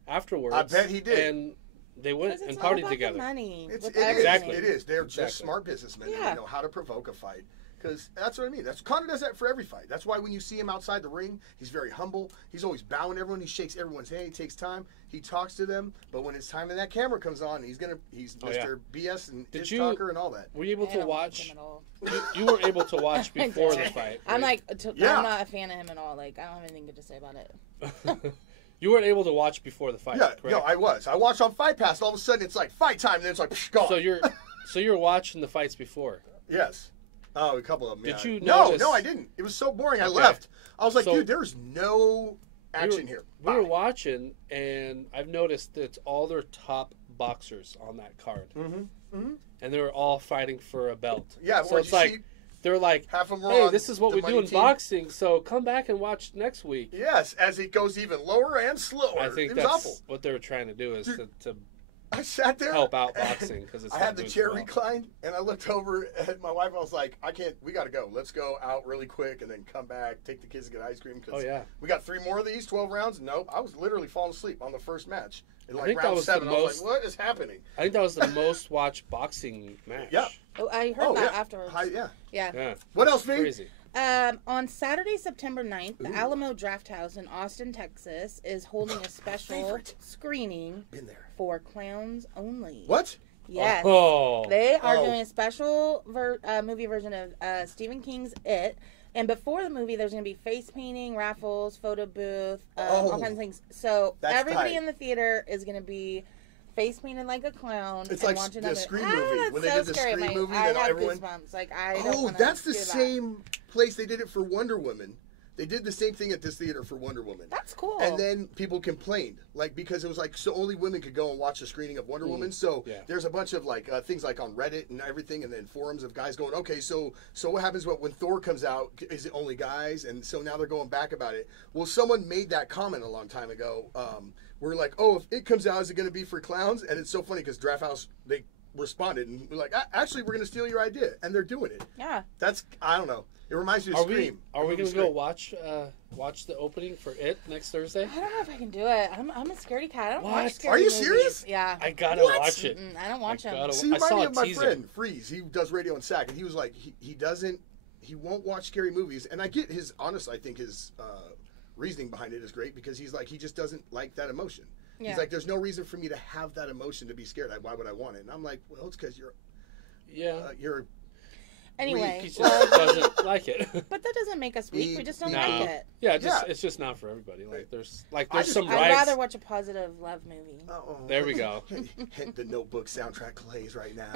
afterwards. I bet he did. And they went and all partied about together. The money. Exactly. It is. They're just smart businessmen. Yeah. They know how to provoke a fight. Because that's what I mean. Conor does that for every fight. That's why when you see him outside the ring, he's very humble. He's always bowing to everyone. He shakes everyone's hand. He takes time. He talks to them. But when it's time and that camera comes on, he's Mr. BS and ish talker and all that. Were you able to watch? You weren't able to watch before the fight. I'm like, I'm not a fan of him at all. Like, I don't have anything good to say about it. You weren't able to watch before the fight. Yeah, correct? no, I was. I watched on Fight Pass. All of a sudden, it's like fight time, and then it's like gone. So you're watching the fights before. Yes. Oh, a couple of them. Did you notice? No, I didn't. It was so boring. I left. I was like, dude, there's no action here. We were watching, and I've noticed that it's all their top boxers on that card. Mm-hmm. And they were all fighting for a belt. Yeah, so it's like they're like, half of them hey, this is what we do in boxing, so come back and watch next week. Yes, as it goes even lower and slower. I think that's awful. What they were trying to do is to I sat there, help out boxing because I had the chair reclined, and I looked over at my wife. I was like, "I can't. We got to go. Let's go out really quick, and then come back, take the kids to get ice cream." Cause we got 3 more of these 12 rounds. Nope, I was literally falling asleep on the first match. In like round 7, I was like, "What is happening?" I think that was the most watched boxing match. Yeah. Oh, I heard that afterwards. Yeah. What else, Vee? Crazy. On Saturday, September 9th, the Alamo Draft House in Austin, Texas is holding a special screening for clowns only. What? Yes. Oh. They are doing a special movie version of Stephen King's It. And before the movie, there's going to be face painting, raffles, photo booth, all kinds of things. So everybody in the theater is going to be face painted like a clown. It's and like watching the Scream movie. When they did the Scream movie, I then have everyone. Goosebumps. Like, I don't that's the same place they did it for Wonder Woman. They did the same thing at this theater for Wonder Woman. That's cool. And then people complained, like, because it was like so only women could go and watch a screening of Wonder Woman. So there's a bunch of like things like on Reddit and everything, and then forums of guys going, okay, so what happens when Thor comes out? Is it only guys? And so now they're going back about it. Well, someone made that comment a long time ago. We're like, oh, if it comes out, is it going to be for clowns? And it's so funny because Draft House, they responded and we're like, actually, we're going to steal your idea, and they're doing it. Yeah. I don't know. It reminds me of Are Scream. we Movie gonna go Scream. watch the opening for it next Thursday? I don't know if I can do it. I'm a scaredy cat. I don't What? watch scary Are you movies. serious? Yeah. I gotta What? watch it. I don't watch them. See, you I remind saw me a of my teaser. friend Freeze. He does radio and SAC, and he was like, he won't watch scary movies. And I get his, honestly, I think his reasoning behind it is great because he's like, he just doesn't like that emotion. Yeah. He's like, there's no reason for me to have that emotion to be scared. Why would I want it? And I'm like, well, it's because you're Anyway, He just doesn't like it. but that doesn't make us weak. We just don't No. like it. Yeah, Yeah. it's just not for everybody. There's just- some I'd rights. rather watch a positive love movie. There we go. The Notebook soundtrack plays right now.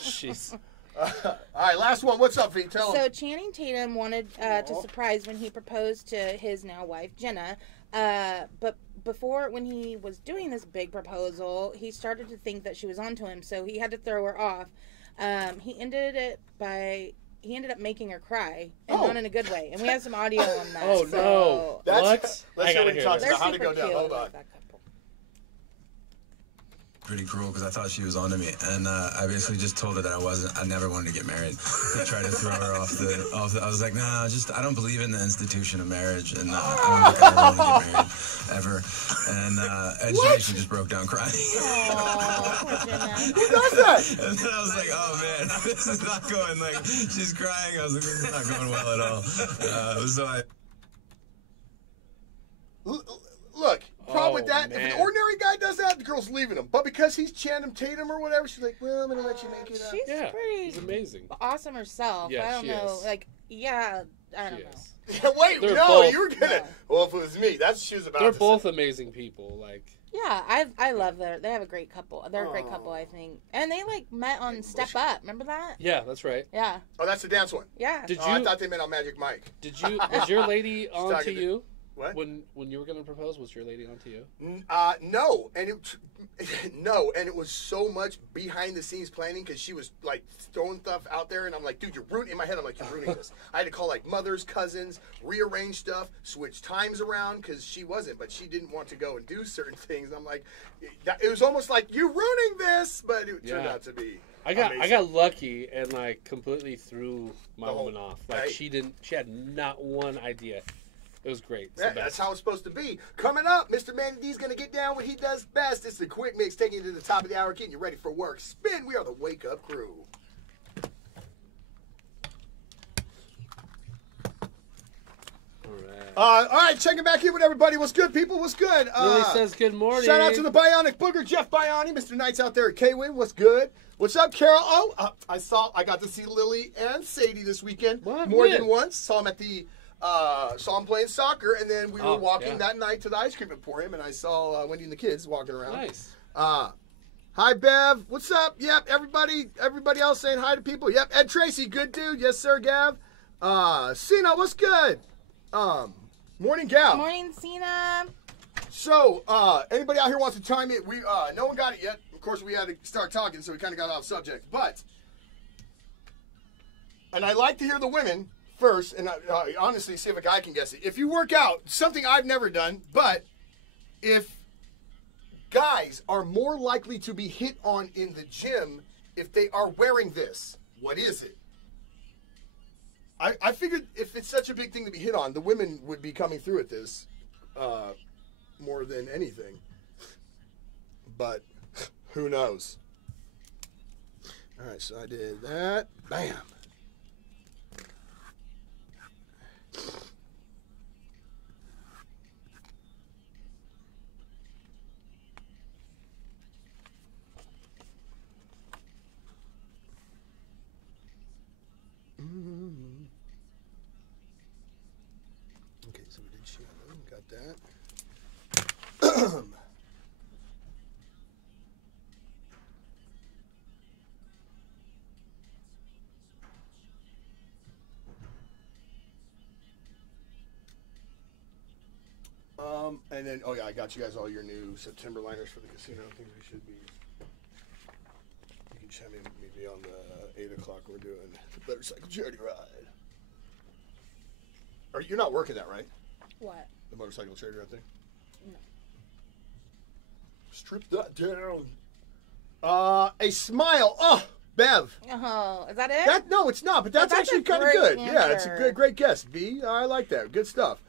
Jeez. All right, last one. What's up, V? Tell him. So Channing Tatum wanted to surprise when he proposed to his now wife Jenna, but before, when he was doing this big proposal, he started to think that she was onto him, so he had to throw her off. He ended up making her cry, and not in a good way. And we have some audio on that. Oh, so no. That's, What? Let's I hear gotta what he hear talks this. they're about. How'd super it go down? cute. Hold I on. love that couple. Pretty cruel because I thought she was onto me, and I basically just told her that I never wanted to get married. I tried to throw her off the. I was like, nah, I don't believe in the institution of marriage, and I don't ever want to get married ever. And she just broke down crying. Aw, poor Jenna. Who does that? And then I was like, oh man, this is not going like she's crying. I was like, this is not going well at all. So I. Look, problem with Oh, that, if man. an ordinary guy does that, the girl's leaving him. But because he's Channing Tatum or whatever, she's like, well, I'm going to let you make it up. She's Yeah, pretty he's amazing. awesome herself. Yeah, I don't she know. is. Like, yeah, I don't She know. is. Wait, They're no, both- you were going to. Yeah. Well, if it was me, that's what she was about They're to both say. amazing people. Like, Yeah, I love their. They have a great couple. They're a great couple, I think. And they like met on Step Up. Remember that? yeah, that's right. Yeah, Oh, that's the dance one. yeah. Did Oh, I you? thought they meant on Magic Mike. Was your lady on to talking to- you What? when you were gonna propose? Was your lady on to you? No, and it was so much behind the scenes planning because she was like throwing stuff out there, and I'm like, dude, you're ruining. In my head, I'm like, you're ruining this. I had to call like mothers, cousins, rearrange stuff, switch times around because she wasn't, but she didn't want to go and do certain things. I'm like, it was almost like you're ruining this, but it turned Yeah. out to be. I got amazing. lucky and like completely threw my The whole- woman off. Like Right. she had not one idea. It was great. It's the Yeah, best. that's how it's supposed to be. Coming up, Mr. Manny D's going to get down what he does best. It's the quick mix taking you to the top of the hour, getting you ready for work. Spin, we are the Wake Up Crew. All right, checking back in with everybody. What's good, people? What's good? Lily says good morning. Shout out to the Bionic Booger, Jeff Bioni, Mr. Knight's out there at K-Win. What's good? What's up, Carol? Oh, I got to see Lily and Sadie this weekend. What? More When? than once. Saw him at the saw him playing soccer, and then we were walking that night to the ice cream emporium, and I saw Wendy and the kids walking around. Nice. Hi, Bev. What's up? Yep, everybody else saying hi to people. Yep, Ed Tracy, good dude. Yes, sir, Gav. Cena, what's good? Morning, Gal. Morning, Cena. So, anybody out here wants to chime in? We no one got it yet. Of course, we had to start talking, so we kind of got off subject. But, and I like to hear the women first, and honestly, see if a guy can guess it. If you work out, something I've never done, but if guys are more likely to be hit on in the gym if they are wearing this, what is it? I figured if it's such a big thing to be hit on, the women would be coming through at this more than anything. But who knows? All right, so I did that. Bam. Okay, so we did Shannon, got that. And then, oh yeah, I got you guys all your new September liners for the casino. I think we should be. You can chime in maybe on the 8 o'clock. We're doing the motorcycle charity ride. You're not working that, right? What? The motorcycle charity ride thing. No. Strip that down. A smile. Oh, Bev. Oh, is that it? No, it's not, but that's That's actually a kind of great good. Yeah, it's a answer. great guess. B, I like that. Good stuff.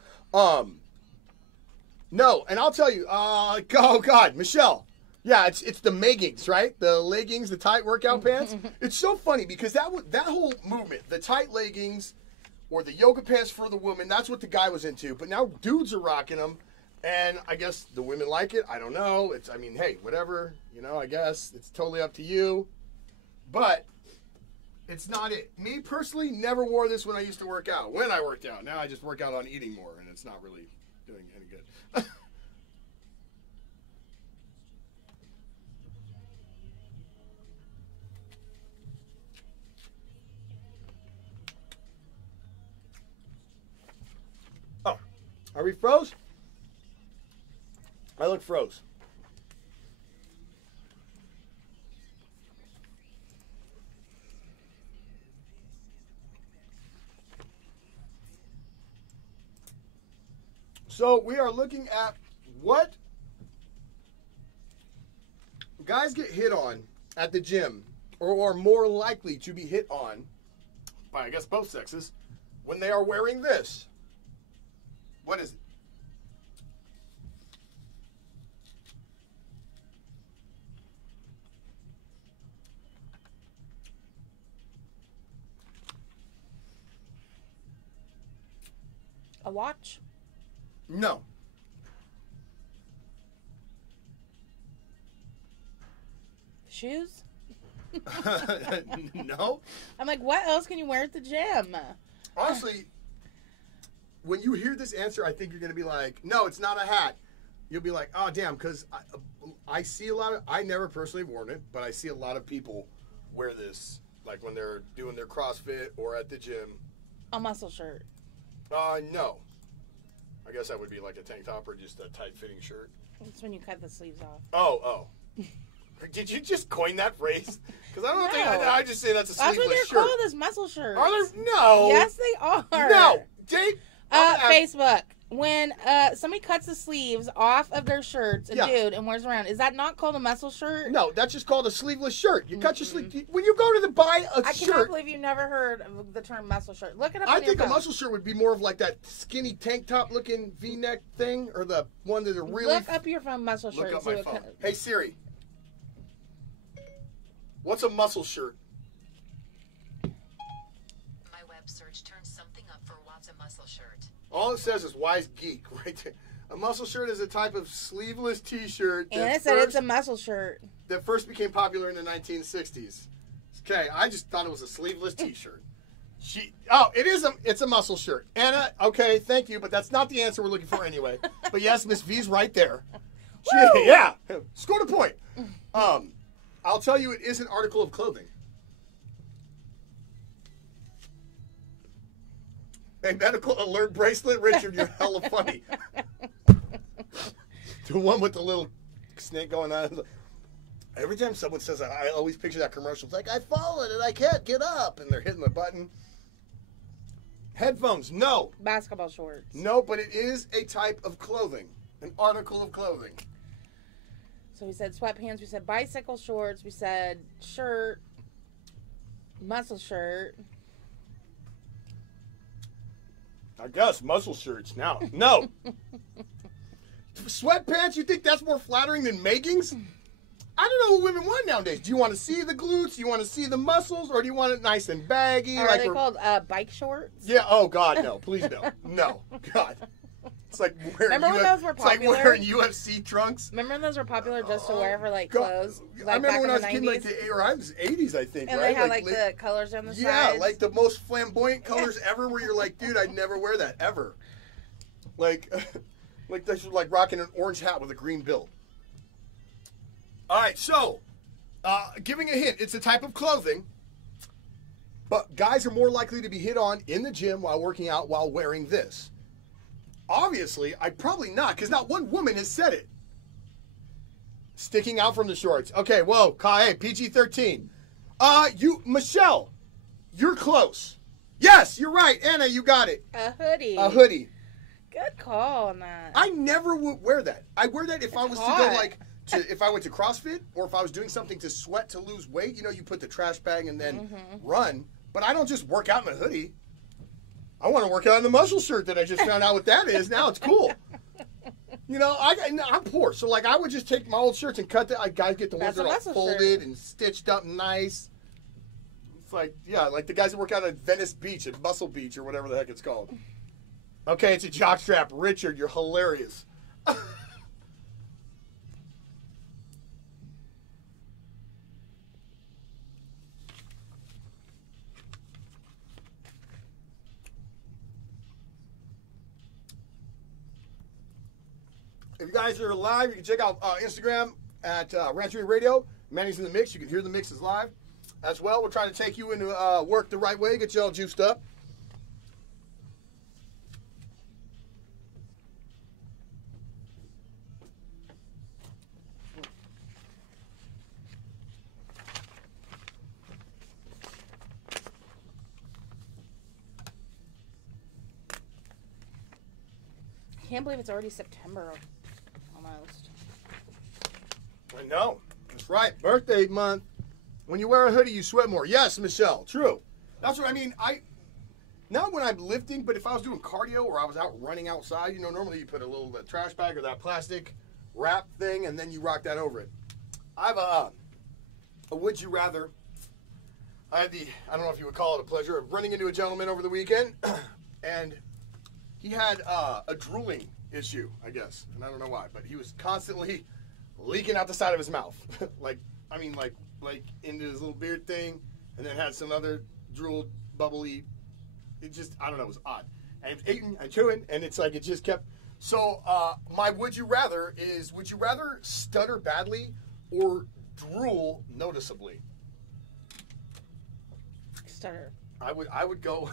No, and I'll tell you, oh God, Michelle. Yeah, it's the leggings, right? The leggings, the tight workout pants. It's so funny because that whole movement, the tight leggings or the yoga pants for the woman, that's what the guy was into. But now dudes are rocking them, and I guess the women like it. I don't know. Hey, whatever. I guess it's totally up to you. But it's not it. Me personally, never wore this when I used to work out. When I worked out, now I just work out on eating more, and it's not really doing any good. Oh, are we froze? I look froze. So we are looking at what guys get hit on at the gym, or are more likely to be hit on by, I guess, both sexes when they are wearing this. What is it? A watch? No. Shoes? No. I'm like, what else can you wear at the gym? Honestly, when you hear this answer, I think you're going to be like, no, it's not a hat. You'll be like, oh, damn, because I see a lot of, I never personally worn it, but I see a lot of people wear this, like when they're doing their CrossFit or at the gym. A muscle shirt. No. I guess that would be like a tank top or just a tight-fitting shirt. It's when you cut the sleeves off. Oh. Did you just coin that phrase? Because I don't think I just say that's a That's sleeveless what they're shirt. called, as muscle shirts. Are there? No. Yes, they are. No. Dave? Facebook. When somebody cuts the sleeves off of their shirts, a Yeah. dude, and wears around, is that not called a muscle shirt? No, that's just called a sleeveless shirt. You cut your sleeve. When you go to buy a I cannot shirt, believe you've never heard of the term muscle shirt. Look it up I on your think a phone. muscle shirt would be more of like that skinny tank top looking V-neck thing, or the one that are really. Look up your phone muscle shirt. Look and up see my what phone. kind Hey Siri, what's a muscle shirt? My web search turns something up for what's a muscle shirt. All it says is "Wise Geek" right there. A muscle shirt is a type of sleeveless T-shirt And that it said it's a muscle shirt. first became popular in the 1960s. Okay, I just thought it was a sleeveless T-shirt. It's a muscle shirt. Anna, okay, thank you, but that's not the answer we're looking for anyway. But yes, Miss V's right there. Yeah, scored a point. I'll tell you, it is an article of clothing. A medical alert bracelet, Richard. You're hella funny. The one with the little snake going on. Every time someone says that, I always picture that commercial. It's like, I've fallen and I can't get up. And they're hitting the button. Headphones, no. Basketball shorts. No, but it is a type of clothing. An article of clothing. So we said sweatpants. We said bicycle shorts. We said shirt. Muscle shirt. I guess muscle shirts now. No. Sweatpants, you think that's more flattering than leggings? I don't know what women want nowadays. Do you want to see the glutes? Do you want to see the muscles? Or do you want it nice and baggy? Are they called bike shorts? Yeah, oh God, no. Please no. No. God. It's like wearing Remember when those were It's like popular? wearing UFC trunks. Remember when those were popular just to wear for like God. clothes? I Like remember back when I in was a the kid, like 90s? I was 80s, I think, And right? they had like late- the colors on the Yeah, sides. like the most flamboyant colors ever where you're like, dude, I'd never wear that, ever. Like they should like rocking an orange hat with a green bill. All right, so, giving a hint, it's a type of clothing, but guys are more likely to be hit on in the gym while working out while wearing this. Obviously, I probably not, because not one woman has said it. Sticking out from the shorts. Okay, whoa, hey, PG-13. Michelle, you're close. Yes, you're right. Anna, you got it. A hoodie. A hoodie. Good call on that. I never would wear that. I wear that if I was to hot. go, like, if I went to CrossFit or if I was doing something to sweat to lose weight, you know, you put the trash bag and then run. But I don't just work out in a hoodie. I want to work out in the muscle shirt that I just found out what that is. Now it's cool. You know, I'm poor, so like I would just take my old shirts and cut the. I gotta get the ones that are all folded and stitched up nice. It's like, yeah, like the guys that work out at Venice Beach, at Muscle Beach, or whatever the heck it's called. Okay, it's a jockstrap. Richard, you're hilarious. If you guys are live, you can check out Instagram at Rancheria Radio. Manny's in the mix. You can hear the mixes live. As well, we're trying to take you into work the right way, get you all juiced up. I can't believe it's already September. Almost. I know. That's right. Birthday month. When you wear a hoodie, you sweat more. Yes, Michelle. True. That's what I mean. Not when I'm lifting, but if I was doing cardio or I was out running outside, you know, normally you put a little trash bag or that plastic wrap thing, and then you rock that over it. I have a would you rather. I had I don't know if you would call it a pleasure of running into a gentleman over the weekend, and he had a drooling issue, I guess, and I don't know why, but he was constantly leaking out the side of his mouth, like into his little beard thing, and then had some other drool bubbly. It just, I don't know, it was odd. And he was eating and chewing, and it's like it just kept. So my would you rather is: would you rather stutter badly or drool noticeably? Stutter. I would go.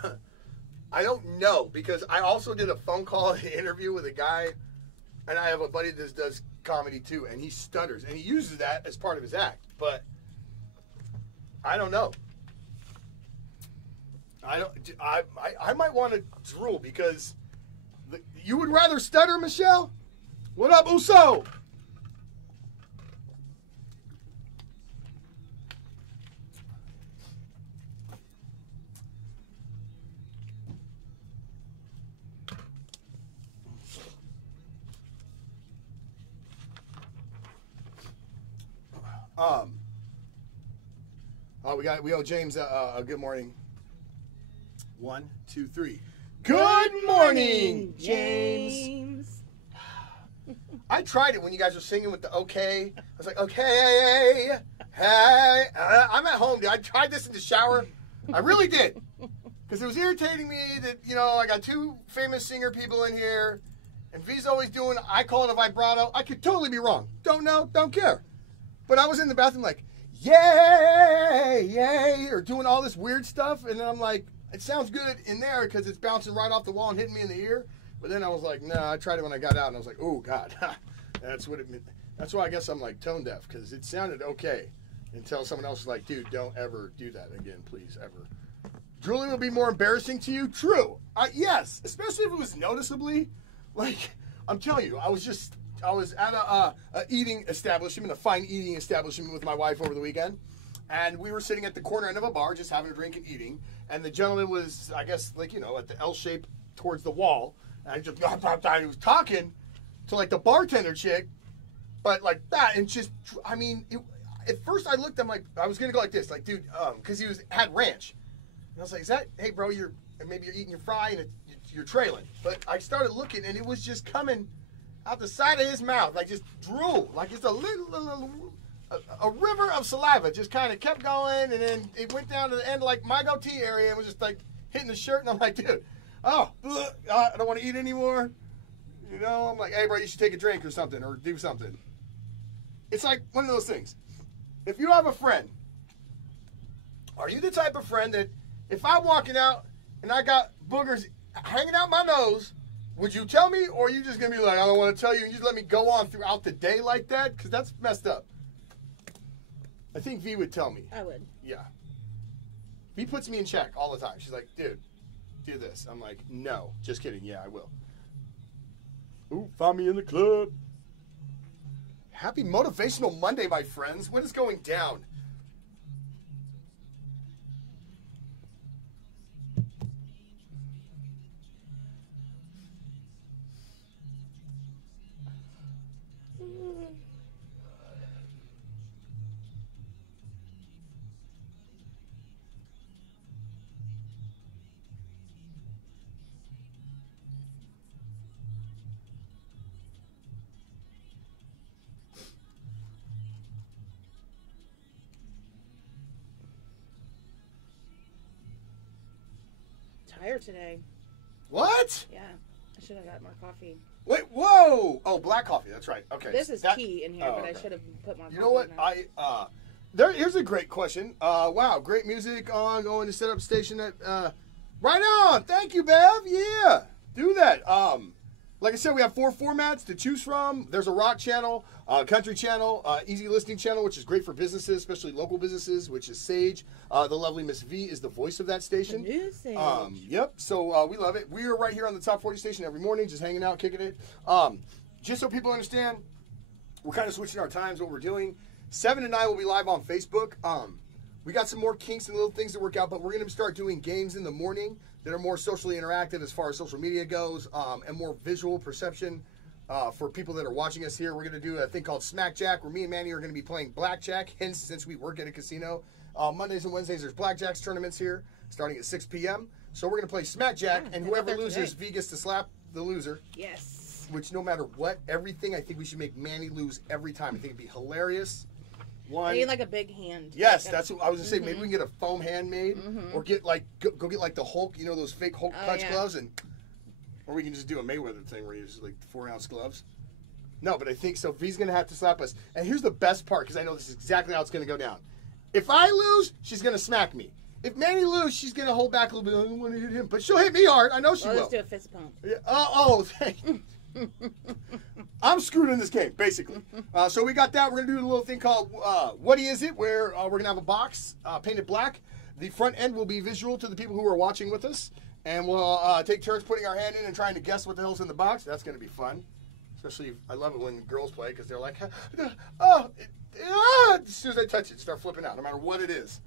I don't know, because I also did a phone call interview with a guy, and I have a buddy that does comedy too, and he stutters, and he uses that as part of his act. But I don't know. I might want to drool, because you would rather stutter, Michelle? What up, Uso? We owe James a good morning. 1, 2, 3. Good morning, James. I tried it when you guys were singing with the okay. I was like, okay, hey. I'm at home, dude. I tried this in the shower. I really did. Because it was irritating me that, you know, I got two famous singer people in here, and V's always doing, I call it a vibrato. I could totally be wrong. Don't know, don't care. But I was in the bathroom like, yay, yay, or doing all this weird stuff, and then I'm like, it sounds good in there because it's bouncing right off the wall and hitting me in the ear. But then I was like, no, I tried it when I got out, and I was like, oh, God. That's what it meant. That's why I guess I'm like tone deaf, because it sounded okay until someone else was like, dude, don't ever do that again, please, ever. Drooling would be more embarrassing to you? True. Yes, especially if it was noticeably. Like, I'm telling you, I was at a eating establishment, a fine eating establishment with my wife over the weekend. And we were sitting at the corner end of a bar, just having a drink and eating. And the gentleman was, I guess, like, you know, at the L shape towards the wall. And I just, he was talking to, like, the bartender chick. But, like, that, and just, I mean, at first I looked, I'm like, I was going to go like this. Like, dude, because he had ranch. And I was like, is that, hey, bro, maybe you're eating your fry and you're trailing. But I started looking, and it was just coming out the side of his mouth, like just drool. Like it's a river of saliva just kind of kept going, and then it went down to the end, like my goatee area, and was just like hitting the shirt, and I'm like, dude, I don't want to eat anymore. You know, I'm like, hey, bro, you should take a drink or something, or do something. It's like one of those things. If you have a friend, are you the type of friend that if I'm walking out and I got boogers hanging out my nose, would you tell me, or are you just going to be like, I don't want to tell you, and you just let me go on throughout the day like that? Because that's messed up. I think V would tell me. I would. Yeah. V puts me in check all the time. She's like, dude, do this. I'm like, no. Just kidding. Yeah, I will. Ooh, find me in the club. Happy Motivational Monday, my friends. When is going down? Tired today. What? Yeah. I should have got more coffee. Wait, whoa! Oh, black coffee. That's right. Okay. This is tea in here, oh, but I okay. should have put more coffee You know what? in there. Here's a great question. Wow, great music on. Going to set up station at. Right on. Thank you, Bev. Yeah, do that. Like I said, we have 4 formats to choose from. There's a rock channel, country channel, easy listening channel, which is great for businesses, especially local businesses, which is Sage. The lovely Miss V is the voice of that station. New Sage. Yep. So we love it. We are right here on the Top 40 station every morning, just hanging out, kicking it. Just so people understand, we're kind of switching our times, what we're doing. 7 and 9 will be live on Facebook. We got some more kinks and little things to work out, but we're going to start doing games in the morning that are more socially interactive as far as social media goes, and more visual perception for people that are watching us here. We're going to do a thing called Smack Jack, where me and Manny are going to be playing blackjack, hence since we work at a casino. Mondays and Wednesdays, there's blackjacks tournaments here, starting at 6 p.m. So we're going to play Smack Jack, and whoever loses, V gets to slap the loser. Yes. Which, no matter what, everything, I think we should make Manny lose every time. I think it'd be hilarious. I need like a big hand. Yes, that's what I was gonna say. Maybe we can get a foam hand made, or get like go get like the Hulk, you know, those fake Hulk punch gloves, or we can just do a Mayweather thing where you use like 4-ounce gloves. No, but I think so. V's gonna have to slap us. And here's the best part, because I know this is exactly how it's gonna go down. If I lose, she's gonna smack me. If Manny loses, she's gonna hold back a little bit. I don't want to hit him, but she'll hit me hard. I know she will. Let's do a fist pump. Yeah. Thank you. I'm screwed in this game, basically. So we got that. We're going to do a little thing called What Is It, where we're going to have a box painted black. The front end will be visual to the people who are watching with us. And we'll take turns putting our hand in and trying to guess what the hell's in the box. That's going to be fun. Especially, I love it when girls play, because they're like, as soon as I touch it, start flipping out, no matter what it is.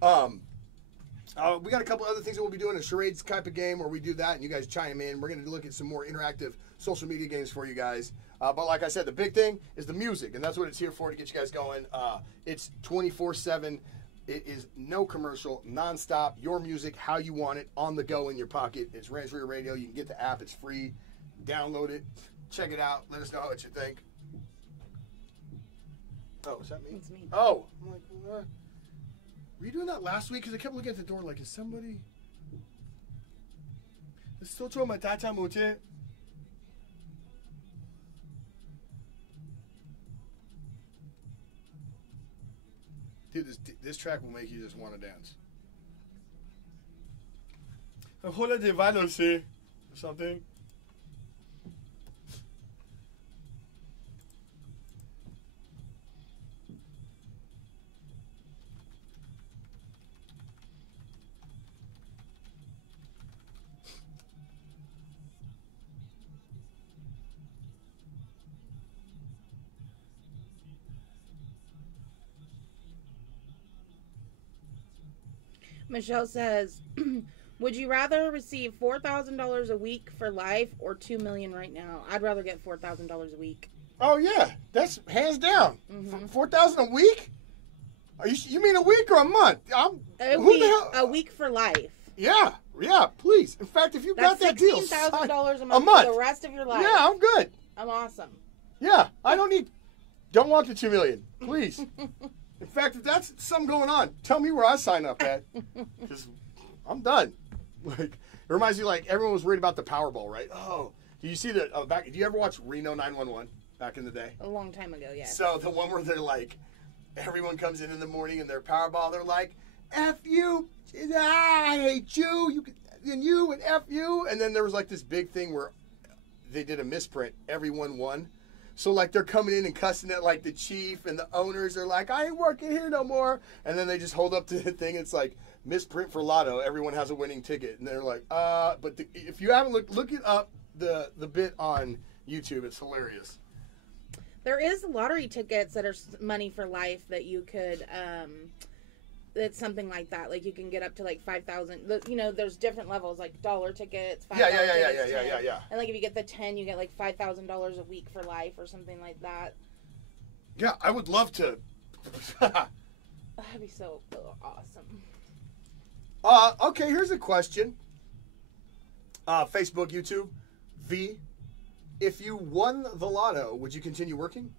We got a couple other things that we'll be doing, a charades type of game where we do that and you guys chime in. We're going to look at some more interactive social media games for you guys. But like I said, the big thing is the music, and that's what it's here for, to get you guys going. It's 24/7. It is no commercial, nonstop. Your music, how you want it, on the go in your pocket. It's Ranch Rear Radio. You can get the app. It's free. Download it. Check it out. Let us know what you think. Oh, is that me? It's me. Oh. I'm like, what? Were you doing that last week? Because I kept looking at the door like, is somebody... Sto to matata moche. Dude, this track will make you just want to dance. Hola de valence or something. Michelle says, would you rather receive $4,000 a week for life or $2 million right now? I'd rather get $4,000 a week. Oh yeah, that's hands down. $4,000 a week? You mean a week or a month? A week for life. Yeah, please. In fact, if you got that deal, $16,000 a month for the rest of your life. Yeah, I'm good. I'm awesome. Yeah, don't want the $2 million, please. In fact, if that's something going on, tell me where I sign up at, because I'm done. Like, it reminds me, like, everyone was worried about the Powerball, right? Oh, do you see the back? Do you ever watch Reno 911 back in the day? A long time ago, yes. So the one where they're like, everyone comes in the morning and their Powerball, they're like, F you, I hate you, and you, and F you. And then there was like this big thing where they did a misprint, everyone won. So, like, they're coming in and cussing at, like, the chief, and the owners are like, I ain't working here no more. And then they just hold up to the thing. It's like, misprint for Lotto. Everyone has a winning ticket. And they're like, but if you haven't look it up, the bit on YouTube. It's hilarious. There is lottery tickets that are money for life that you could. It's something like that. Like you can get up to like 5,000. You know, there's different levels, like dollar tickets. $5 tickets, Yeah. And like if you get the 10, you get like $5,000 a week for life or something like that. Yeah, I would love to. That'd be so awesome. Okay, here's a question. Facebook, YouTube, V. If you won the lotto, would you continue working?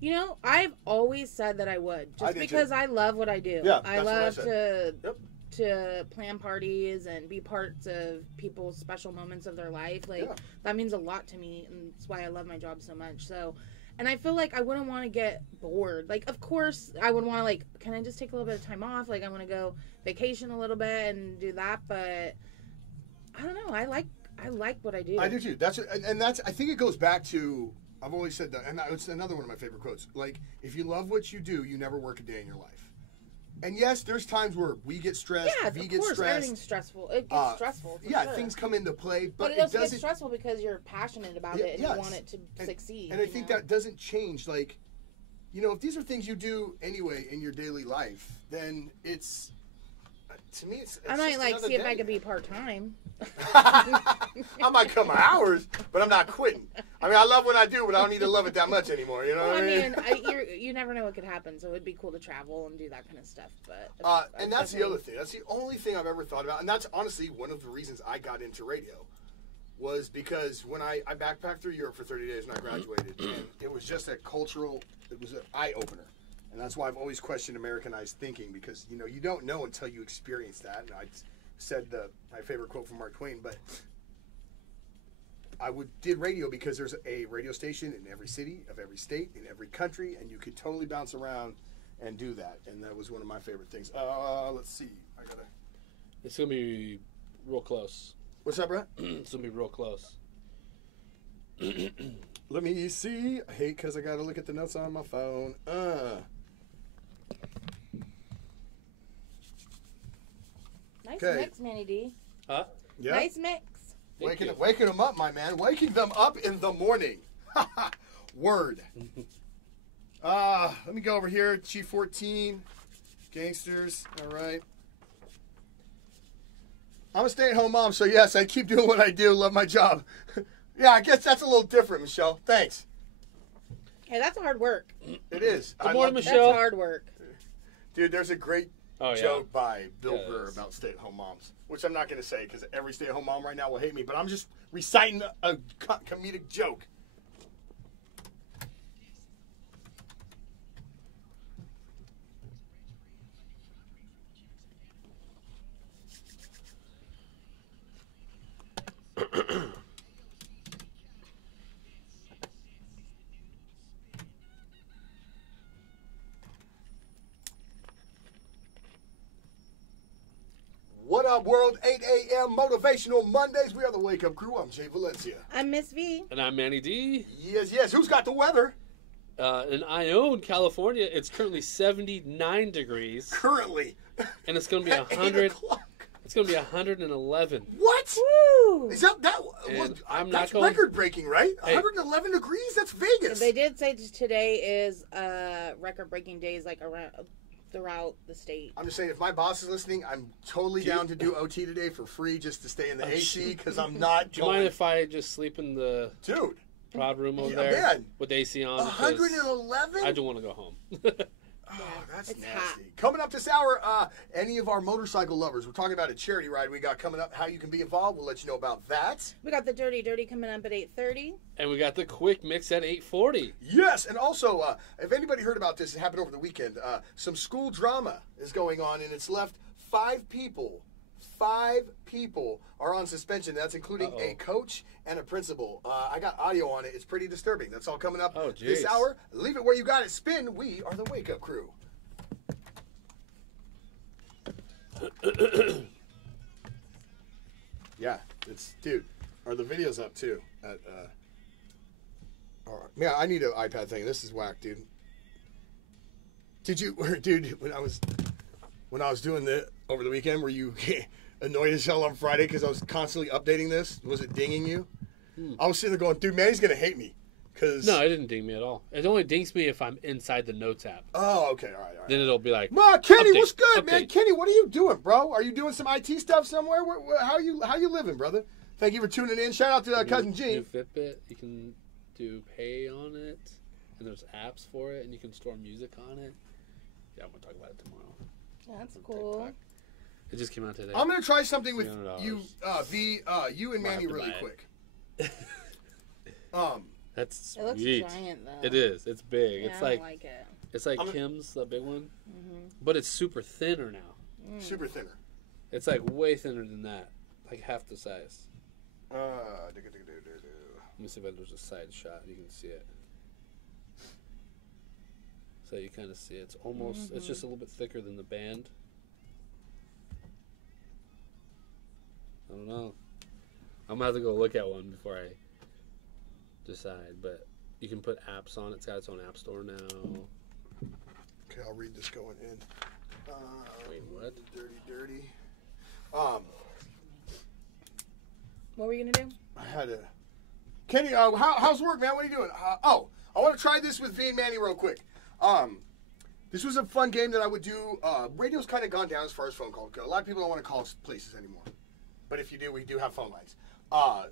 You know, I've always said that I would, just because I love what I do. Yeah, I love to plan parties and be parts of people's special moments of their life. Like that means a lot to me, and that's why I love my job so much. So, and I feel like I wouldn't want to get bored. Like, of course, I would want to like, can I just take a little bit of time off? Like, I want to go vacation a little bit and do that, but I don't know. I like what I do. I do too. That's I think it goes back to. I've always said that, and it's another one of my favorite quotes. Like, if you love what you do, you never work a day in your life. And yes, there's times where we get stressed, V gets stressed. Everything's stressful. It gets stressful. Yeah, sure. Things come into play, but it doesn't get stressful because you're passionate about it and you want it to succeed. And I think that doesn't change. Like, you know, if these are things you do anyway in your daily life, then it's. To me, it's I might like see if I could be part-time. I might cut my hours, but I'm not quitting. I mean, I love what I do, but I don't need to love it that much anymore. You know what I mean? You never know what could happen, so it'd be cool to travel and do that kind of stuff. But and that's the other thing. That's the only thing I've ever thought about, and that's honestly one of the reasons I got into radio, was because when I backpacked through Europe for 30 days and I graduated, and it was just it was an eye opener. And that's why I've always questioned Americanized thinking, because, you know, you don't know until you experience that. And I said my favorite quote from Mark Twain, but I did radio because there's a radio station in every city of every state, in every country, and you could totally bounce around and do that. And that was one of my favorite things. Let's see. It's going to be real close. What's up, Brett? It's going to be real close. Let me see. I hate because I got to look at the notes on my phone. Nice mix, Manny D. Huh? Yeah. Nice mix. Waking them up, my man. Waking them up in the morning. Word. Let me go over here. Chief 14. Gangsters. All right. I'm a stay-at-home mom, so yes, I keep doing what I do. Love my job. Yeah, I guess that's a little different, Michelle. Thanks. Hey, that's hard work. It is. Good morning, Michelle. That's hard work. Dude, there's a great joke by Bill Burr about stay-at-home moms, which I'm not going to say because every stay-at-home mom right now will hate me, but I'm just reciting a comedic joke. What up, world? 8 a.m. Motivational Mondays. We are the Wake Up Crew. I'm Jay Valencia. I'm Miss V. And I'm Manny D. Yes. Who's got the weather? In Ione, California, it's currently 79 degrees. Currently. And it's going to be 100. It's going to be 111. What? Woo! Is that that's record breaking, right? Hey. 111 degrees? That's Vegas. They did say today is record breaking days like around throughout the state. I'm just saying, if my boss is listening, I'm totally down to do OT today for free just to stay in the AC because I'm not. Do you mind if I just sleep in the prod room over there with AC on? 111? I do want to go home. Oh, that's nasty. Hot. Coming up this hour, any of our motorcycle lovers, we're talking about a charity ride we got coming up, how you can be involved. We'll let you know about that. We got the Dirty coming up at 8:30. And we got the Quick Mix at 8:40. Yes, and also, if anybody heard about this, it happened over the weekend. Some school drama is going on, and it's left 5 people. 5 people are on suspension. That's including a coach and a principal. I got audio on it. It's pretty disturbing. That's all coming up this hour. Leave it where you got it. Spin. We are the Wake Up Crew. Yeah, dude. Are the videos up too? Yeah, I need an iPad thing. This is whack, dude. Dude? When I was doing over the weekend, were you annoyed as hell on Friday because I was constantly updating this? Was it dinging you? I was sitting there going, dude, Manny's going to hate me. Because No, it didn't ding me at all. It only dings me if I'm inside the Notes app. Oh, okay, all right. Then it'll be like, Ma, Kenny, update, what's good, man? update. Kenny, what are you doing, bro? Are you doing some IT stuff somewhere? How you living, brother? Thank you for tuning in. Shout out to cousin New Gene. Fitbit, you can do pay on it, and there's apps for it, and you can store music on it. Yeah, I'm gonna talk about it tomorrow. That's cool. TikTok. It just came out today. I'm gonna try something with $300. you and Might Manny have to really buy it. quick. That's It looks sweet. giant though. It is. It's big. Yeah, It's I like don't like it. it's like I'm- Kim's, the big one, but it's super thinner now. Super thinner. It's like way thinner than that, like half the size. Let me see if there's a side shot. You can see it. So you kind of see it. It's almost. It's just a little bit thicker than the band. I don't know. I'm gonna have to go look at one before I decide. But you can put apps on it. It's got its own app store now. Okay, I'll read this going in. Wait, what? Dirty. What were you gonna do? I had a Kenny. How's work, man? What are you doing? I want to try this with V and Manny real quick. This was a fun game that I would do. Radio's kind of gone down as far as phone calls go. A lot of people don't want to call places anymore, but if you do, we do have phone lines.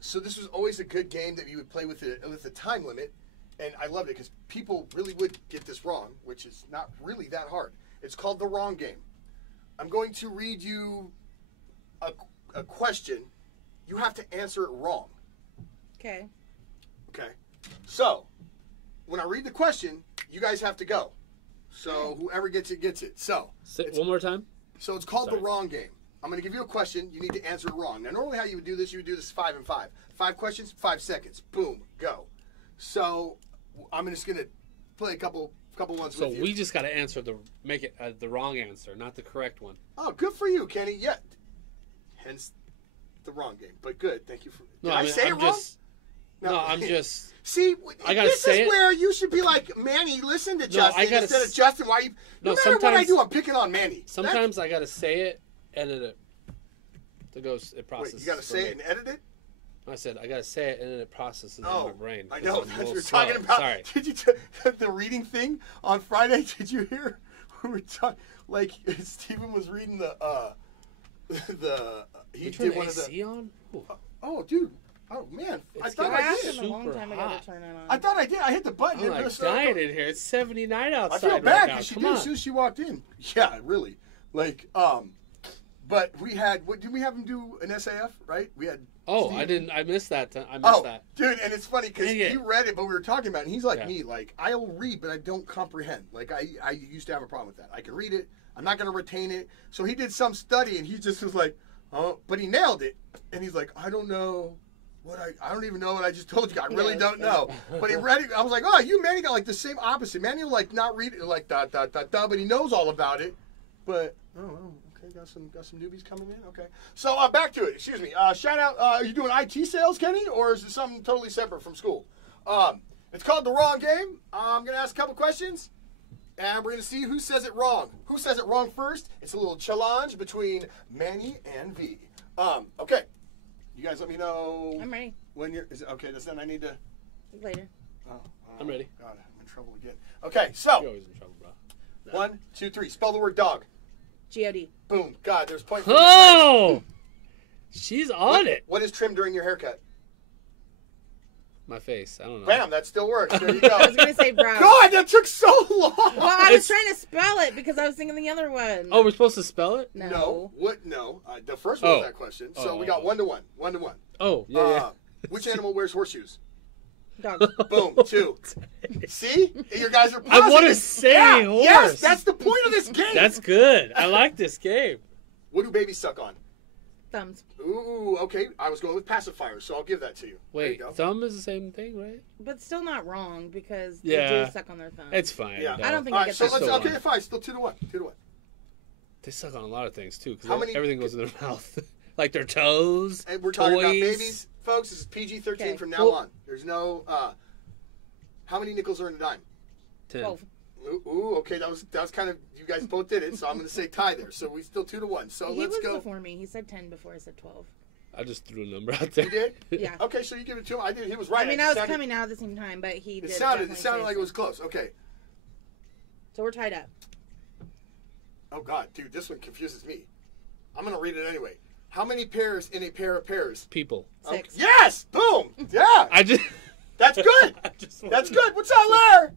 So this was always a good game that you would play with a time limit, and I loved it because people really would get this wrong, which is not really that hard. It's called the wrong game. I'm going to read you a question. You have to answer it wrong. Okay. Okay. So, when I read the question, you guys have to go. So, whoever gets it, gets it. So, Say it one more time. so it's called Sorry. the wrong game. I'm going to give you a question. You need to answer it wrong. Now, normally how you would do this 5 and 5. 5 questions, 5 seconds. Boom, go. So, I'm just going to play a couple ones So with you. we just got to make it the wrong answer, not the correct one. Oh, good for you, Kenny. Yeah. Hence the wrong game. But good. Thank you for. Did I say it wrong? No, I'm just. See, I gotta this say is it. where you should be like, Manny, listen to Justin I gotta instead of s- Justin. Why you? No No, matter what I sometimes- do, I'm picking on Manny. Sometimes I got to say it, edit it. It goes. It Wait, processes. you got to for say me. it and edit it. I said I got to say it, and then it processes in my brain. I 'cause know. I'm a That's what little you're slow. talking about. Sorry. Did you the reading thing on Friday? Did you hear? We were talking like Stephen was reading the he You did turn one the of the. AC on? Ooh. Oh, dude. Oh man, I It's thought I I asked did. him a long Super time ago hot. to turn it on. I thought I did. I hit the button. I'm and like it started dying going. in here. It's 79 outside. I feel right bad now. because she Come did on. as soon as she walked in. Yeah, really. Like, but we had. What did we have him do an SAF? Right? We had. Oh, Steve. I didn't. I missed that. I missed that. Dude, and it's funny because Dang it. he read it, but we were talking about it, and he's like Yeah. me. Like, I'll read, but I don't comprehend. Like, I used to have a problem with that. I can read it. I'm not going to retain it. So he did some study, and he just was like, oh, but he nailed it. And he's like, I don't know. I don't even know what I just told you. I really Yes. don't know. But he read it. I was like, oh, you, Manny, got like the same opposite. Manny will like not read it like da da da da, but he knows all about it. But okay, got some newbies coming in. Okay, so back to it. Excuse me. Shout out. Are you doing IT sales, Kenny, or is it something totally separate from school? It's called the wrong game. I'm gonna ask a couple questions, and we're gonna see who says it wrong. Who says it wrong first? It's a little challenge between Manny and V. Okay. You guys let me know I'm ready. when you're. Is it okay? Then I need to. Later. I'm ready. God, I'm in trouble again. Okay, You're so always in trouble, bro. 1, 2, 3. Spell the word dog. G-O-D. Boom. God, there's point. For Oh, she's on it. What is trim during your haircut? My face. I don't know. Bam. That still works. There you go. I was going to say brown. God, that took so long. Well, I was It's- trying to spell it because I was thinking the other one. Oh, we're supposed to spell it? No. What? No. The first one was Oh. that question. So Oh. we got 1 to 1. 1 to 1. Oh, yeah. Which animal wears horseshoes? Dog. Boom. 2. See? You guys are. I want to positive. say Yeah, horse. Yes, that's the point of this game. That's good. I like this game. What do babies suck on? Thumbs. Ooh, okay. I was going with pacifiers, so I'll give that to you. There you Wait, go. thumb is the same thing, right? But still not wrong because they Yeah. do suck on their thumbs. It's fine. Yeah. though. I don't think All I right, get so that. let's. Still Okay, one. fine. Still 2 to 1. 2 to 1. They suck on a lot of things, too, How because many- everything goes in their mouth. Like their toes, And we're talking about toys. babies, folks. This is PG-13 Okay. from now on. There's no. How many nickels are in a dime? 10. 12. Ooh, okay. That was kind of. You guys both did it, so I'm going to say tie there. So we still 2 to 1. So He let's was go. before me. He said 10 before I said 12. I just threw a number out there. You did? Yeah. Okay, so you give it to him. I did. He was right. I mean, I was sounded, coming out at the same time, but he did. It sounded definitely like say it was close. Okay. So we're tied up. Oh God, dude, this one confuses me. I'm gonna read it anyway. How many pairs in a pair of pairs? People. 6. Yes! Boom! Yeah! I just. That's good! I just That's good! What's up, Larry?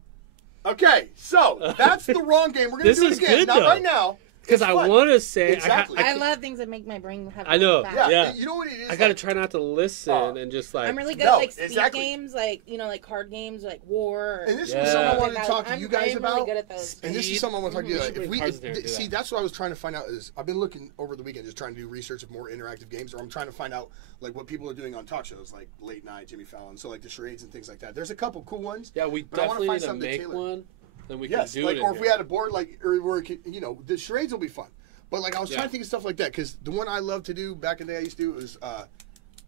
Okay, so that's the wrong game. We're gonna This do it is again. good, Not though. right now. Because I want to say. Exactly. I love things that make my brain have. I know. fast. Yeah, Yeah. you know what it is? I gotta like, try not to listen and just like. I'm really good No, at like speed exactly. games, like like card games, like war. And this Yeah. was something I Like wanted to that. talk to you guys I'm about. really good at those. And this is Speed. something I want to talk to you We about. should bring cards in there and do See, that. that's what I was trying to find out is I've been looking over the weekend just trying to do research of more interactive games, or I'm trying to find out like what people are doing on talk shows like Late Night, Jimmy Fallon, so like the charades and things like that. There's a couple cool ones. Yeah, we but I wanna definitely find need to something make tailor. one. Then we Yes, can do like it. or if we had a board like or where it could, the charades will be fun. But like I was Yeah. trying to think of stuff like that because the one I love to do back in the day I used to do was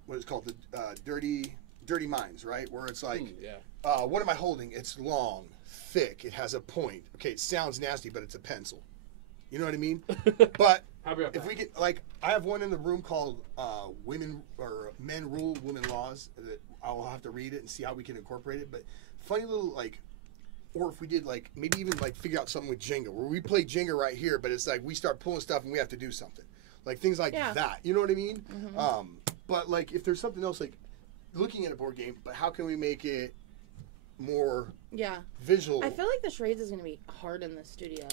what is called the dirty minds, right? Where it's like, what am I holding? It's long, thick, it has a point. Okay, it sounds nasty, but it's a pencil. You know what I mean? But if we get like, I have one in the room called "Women or Men Rule, Women Laws." That I'll have to read it and see how we can incorporate it. But funny little like. Or if we did like maybe even like figure out something with Jenga where we play Jenga right here, but it's like we start pulling stuff and we have to do something, like things like that. You know what I mean? Mm-hmm. But like if there's something else like looking at a board game, but how can we make it more visual? I feel like the charades is gonna be hard in the studio.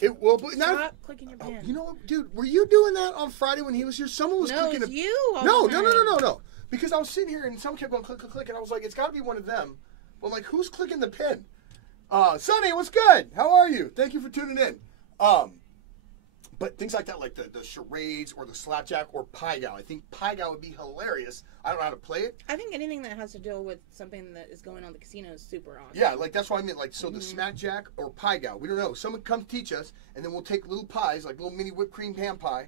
It will, but Stop not. clicking your Oh, pen. you know what, dude? Were you doing that on Friday when he was here? Someone was No, clicking. it's you. all No, the no, no, time. no, no, no. Because I was sitting here and someone kept going click, click, click, and I was like, it's got to be one of them. But like, who's clicking the pen? Sonny, what's good? How are you? Thank you for tuning in. But things like that, like the charades or the slapjack or pie gow. I think pie gow would be hilarious. I don't know how to play it. I think anything that has to do with something that is going on in the casino is super awesome. Yeah, like that's what I meant. Like, so the smackjack or pie gow, we don't know. Someone come teach us, and then we'll take little pies, like little mini whipped cream ham pie,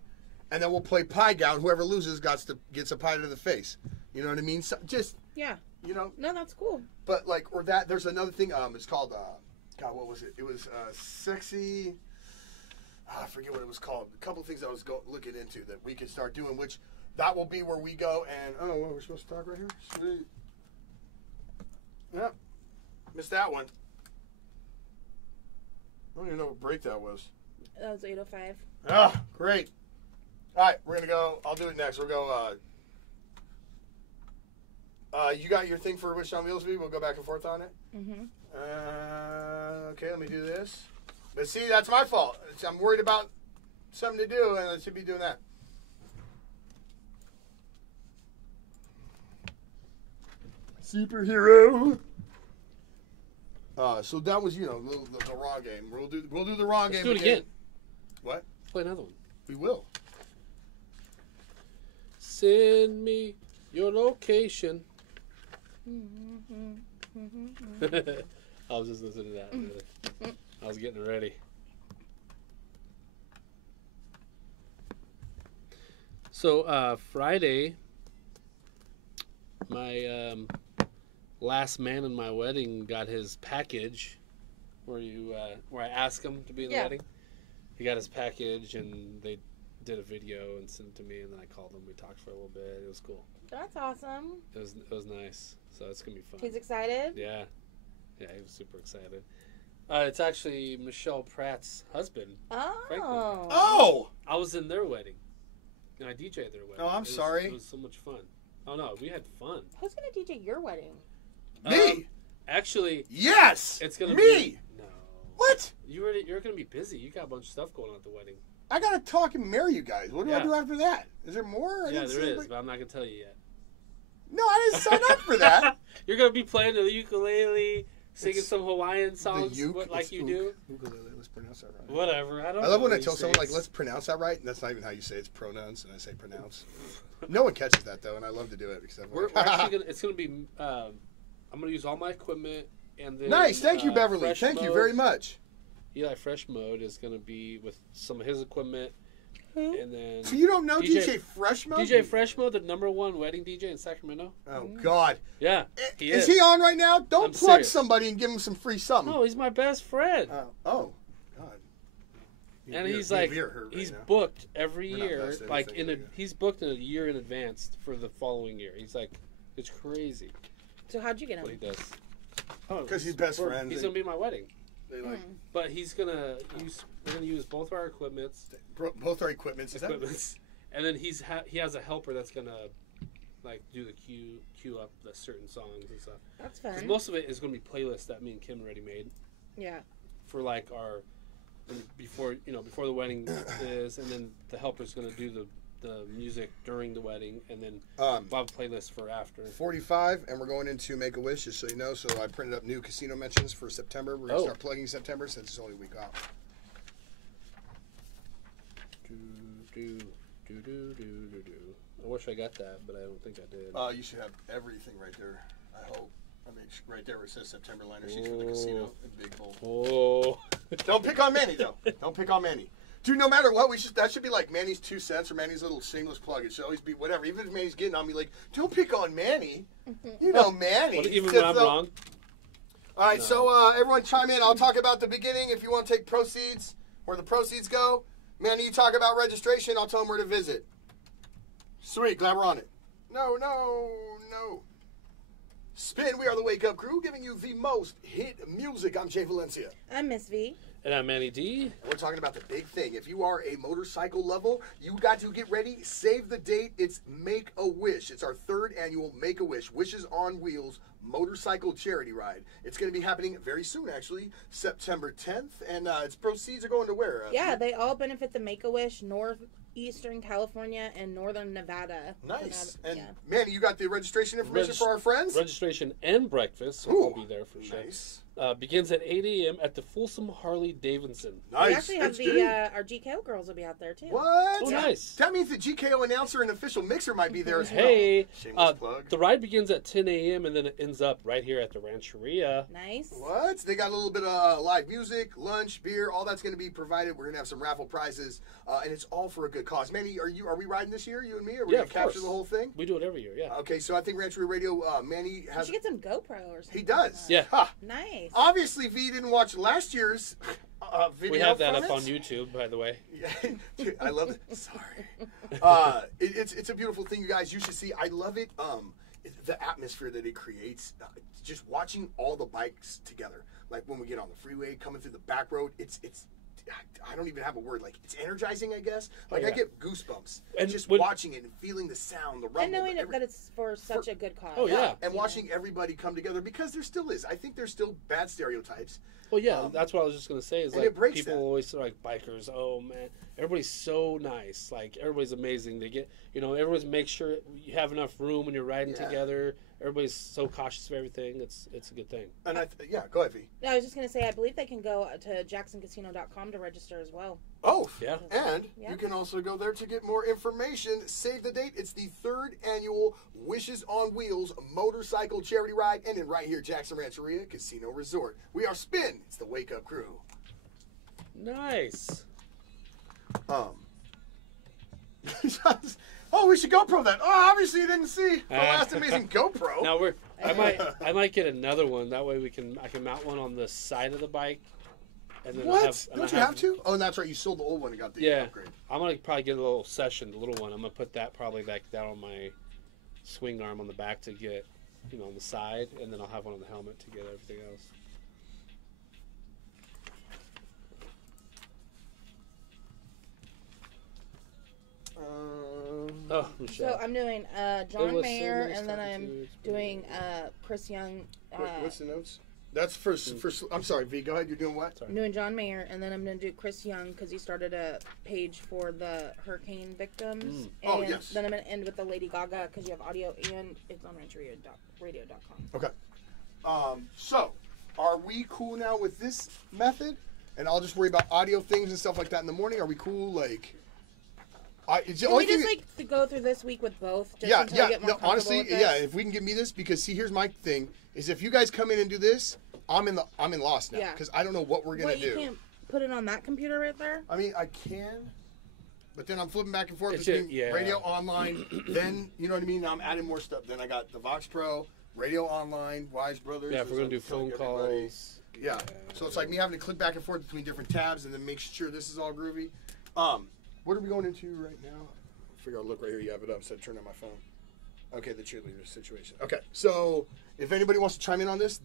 and then we'll play pie gow, and whoever loses gets a pie to the face. You know what I mean? So just No, that's cool. But like, or that there's another thing. It's called God, what was it? It was sexy. I forget what it was called. A couple of things I was looking into that we could start doing, which that will be where we go and we're supposed to talk right here. Sweet. Yep. Missed that one. I don't even know what break that was. That was 8:05. Ah, great. All right, we're gonna go. I'll do it next. We'll go. You got your thing for Wish on Wheels? We'll go back and forth on it. Mm-hmm. Okay, let me do this. But see, that's my fault. I'm worried about something to do, and I should be doing that. Superhero. So that was, the wrong game. We'll do the wrong game. Let's do it again. What? Play another one. We will. Send me your location. I was just listening to that. Really. I was getting ready. So Friday, my last man in my wedding got his package, where I asked him to be in the wedding. He got his package, and they did a video and sent it to me, and then I called him. We talked for a little bit. It was cool. That's awesome. It was nice. So it's gonna be fun. He's excited? Yeah, he was super excited. It's actually Michelle Pratt's husband. Franklin. Oh! I was in their wedding, and I DJ'd their wedding. Oh, I'm sorry. It was so much fun. Oh no, we had fun. Who's going to DJ your wedding? Me! Actually, Yes! it's gonna Me! be no. What? You're gonna be busy. You got a bunch of stuff going on at the wedding. I gotta talk and marry you guys. What do I do after that? Is there more? Yeah, there is, but I'm not gonna tell you yet. No, I didn't sign up for that. You're gonna be playing the ukulele, singing some Hawaiian songs, like you do. Ukulele, let's pronounce that right. Whatever. I love when I tell someone, like, let's pronounce that right, and that's not even how you say it. It's pronouns, and I say pronounce. No one catches that, though, and I love to do it. Because we're actually it's gonna be, I'm gonna use all my equipment, and then... Nice, thank you, Beverly. Thank you very much. Eli Fresh Mode is gonna be with some of his equipment, and then... So you don't know DJ Fresh Mode? DJ Fresh Mode, the #1 wedding DJ in Sacramento. Oh, God. Yeah, is he on right now? Don't plug serious. somebody and give him some free something. No, he's my best friend. Oh, God. And Your- he's your like, ear hurt right he's now. booked every We're not year. past Like anything yet. he's booked in a year in advance for the following year. He's like, it's crazy So how'd you get what he him? does. Oh, 'Cause he's best friends He's and- gonna be at my wedding, They like but he's gonna use. We're gonna use both our equipments, both our equipments. Is that and then he has a helper that's gonna like do the cue up the certain songs and stuff. That's 'Cause fun. most of it is gonna be playlists that me and Kim already made Yeah. for like our before the wedding is, and then the helper's gonna do the music during the wedding, and then we'll have a playlist for after. 45, and we're going into Make-A-Wish, just so you know. So I printed up new casino mentions for September. We're going to start plugging September since it's only a week off. I wish I got that, but I don't think I did. You should have everything right there, I hope. I mean, right there where it says September liner sheets for the casino in big bold. Oh. Don't pick on Manny, though. Don't pick on Manny. Dude, no matter what, that should be like Manny's 2 cents or Manny's little shameless plug. It should always be whatever. Even if Manny's getting on me, like, don't pick on Manny. You know Manny. Even when I'm wrong? All right, so everyone chime in. I'll talk about the beginning if you want to take proceeds, where the proceeds go. Manny, you talk about registration. I'll tell them where to visit. Sweet, glad we're on it. No. Spin, we are the Wake Up Crew, giving you the most hit music. I'm Jay Valencia. I'm Miss V. And I'm Manny D. We're talking about the big thing. If you are a motorcycle level, you got to get ready. Save the date. It's Make-A-Wish. It's our 3rd annual Make-A-Wish, Wishes on Wheels motorcycle charity ride. It's going to be happening very soon, actually, September 10th. And its proceeds are going to where? Yeah, they all benefit the Make-A-Wish, Northeastern California and Northern Nevada. Nice. And yeah. Manny, you got the registration information for our friends? Registration and breakfast, so Ooh, I'll be there for sure. Nice. Begins at 8 a.m. at the Folsom Harley Davidson. Nice. We actually have That's our GKO girls will be out there too. What? Oh, nice. That means the GKO announcer and official mixer might be there as well. Hey, Shameless plug. the ride begins at 10 a.m. and then it ends up right here at the Rancheria. Nice. What? They got a little bit of live music, lunch, beer, all that's going to be provided. We're going to have some raffle prizes, and it's all for a good cause. Manny, are we riding this year, you and me? Are we going to capture the whole thing? We do it every year, yeah. Okay, so I think Rancheria Radio, Manny has... You should get some GoPro or something. He does. Yeah. Ha. Nice. Obviously, V didn't watch last year's video. We have that from up it. on YouTube, by the way. Yeah, dude, I love it. Sorry. It's a beautiful thing, you guys. You should see. I love it. The atmosphere that it creates. Just watching all the bikes together. Like when we get on the freeway, coming through the back road. It's. I don't even have a word. Like it's energizing, I guess. Like Oh, yeah. I get goosebumps And just when- watching it and feeling the sound, the rumble. And knowing every- that it's for such a good cause. Oh, yeah. and You watching know. everybody come together because there still is. I think there's still bad stereotypes. Well, yeah, that's what I was just gonna say. Is and like it breaks people that. always say like bikers. Oh man, everybody's so nice. Like everybody's amazing. They get, everybody's make sure you have enough room when you're riding Yeah. together. Everybody's so cautious of everything. It's a good thing. And go ahead, V. No, I was just going to say, I believe they can go to jacksoncasino.com to register as well. Oh, Yeah. And Yeah. you can also go there to get more information. Save the date. It's the 3rd annual Wishes on Wheels motorcycle charity ride, ending right here, Jackson Rancheria Casino Resort. We are Spin. It's the Wake Up Crew. Nice. Oh, we should GoPro that. Oh, obviously you didn't see the last amazing GoPro. Now I might get another one. That way I can mount one on the side of the bike. And then What? Don't you have to? Oh, and that's right. You sold the old one and got the Yeah, upgrade. I'm gonna probably get a little session, the little one. I'm gonna put that probably like that on my swing arm on the back to get, on the side, and then I'll have one on the helmet to get everything else. Oh, Michelle. So I'm doing There John was so Mayer, nice and then talking I'm to you. It's doing Chris Young. What's the notes? That's for. I'm sorry, V. Go ahead. You're doing what? I'm doing John Mayer, and then I'm going to do Chris Young because he started a page for the hurricane victims. And Oh, yes. then I'm going to end with the Lady Gaga because you have audio and it's on rancheradio.com. Okay. So, are we cool now with this method? And I'll just worry about audio things and stuff like that in the morning. Are we cool? Like, it's the Can only we just thing. to go through this week with both? Just Yeah, until yeah. I get more No, comfortable honestly, with this? yeah. If we can give me this, because see, here's my thing: is if you guys come in and do this, I'm in loss now Yeah. because I don't know what we're gonna What, you do. can't put it on that computer right there? I mean, I can, but then I'm flipping back and forth It's between yeah. radio online. Then you know what I mean. Now I'm adding more stuff. Then I got the Vox Pro, radio online, Wise Brothers. Yeah, if we're gonna do There's, like, phone everybody. calls. Yeah. So it's like me having to click back and forth between different tabs and then make sure this is all groovy. What are we going into right now? I figure I'll look right here. You have it up instead of turning on my phone. Okay, the cheerleader situation. Okay, so if anybody wants to chime in on this,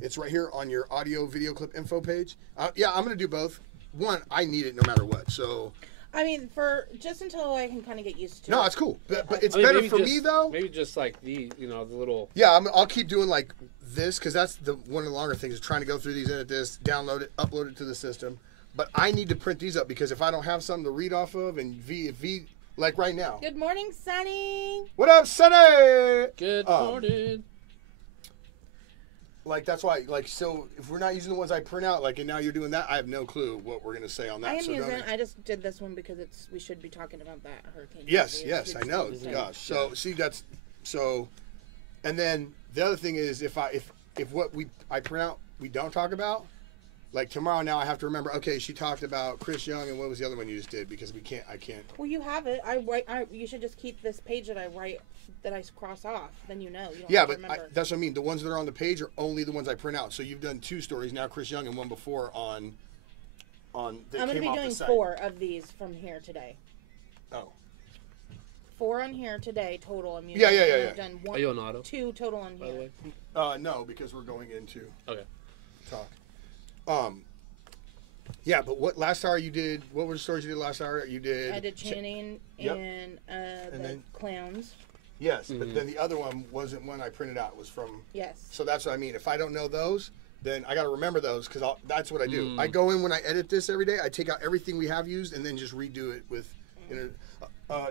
it's right here on your audio video clip info page. Yeah, I'm gonna do both. One, I need it no matter what. So. I mean, for just until I can kind of get used to it. No, it's cool, but it's better for me though. Maybe just like the little. Yeah, I'll keep doing like this because that's one of the longer things is trying to go through these, edit this, download it, upload it to the system. But I need to print these up because if I don't have something to read off of and V like right now. Good morning, Sonny. What up, Sonny? Good morning. Like that's why, like, so if we're not using the ones I print out, like, and now you're doing that, I have no clue what we're gonna say on that. I am so using. I just did this one because we should be talking about that hurricane. Yes, I know. Gosh, so see and then the other thing is if what I print out we don't talk about, like tomorrow now I have to remember. Okay, she talked about Chris Young and what was the other one you just did because I can't. Well, you have it. You should just keep this page that I write. That I cross off, then you know. You don't have to remember. That's what I mean. The ones that are on the page are only the ones I print out. So you've done 2 stories now, Chris Young, and one before on. I'm going to be doing 4 of these from here today. Oh. 4 on here today total. I'm using. Yeah. I've done Are you on auto? 2 total on by here. the way? No, because we're going into. Okay. Talk. Yeah, but what last hour you did? What were the stories you did last hour? You did. I did Channing and the clowns. Yes, but then the other one wasn't one I printed out. It was from. Yes. So that's what I mean. If I don't know those, then I got to remember those because that's what I do. I go in when I edit this every day. I take out everything we have used and then just redo it with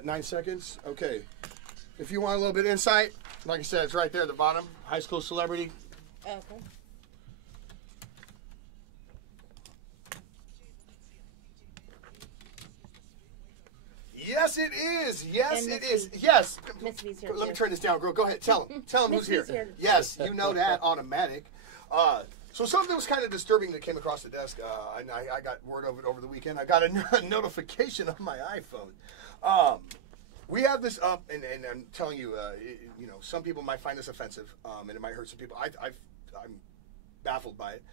9 seconds. Okay. If you want a little bit of insight, like I said, it's right there at the bottom. High school celebrity. Okay. Yes, it is. Yes, And it Miss is. V. Yes. Miss V's here, Let me too. turn this down, girl. Go ahead. Tell him. Tell him Miss who's here. V's here. Yes, you know that. Automatic. So something was kind of disturbing that came across the desk. I got word of it over the weekend. I got a notification on my iPhone. We have this up, and I'm telling you, some people might find this offensive, and it might hurt some people. I'm baffled by it.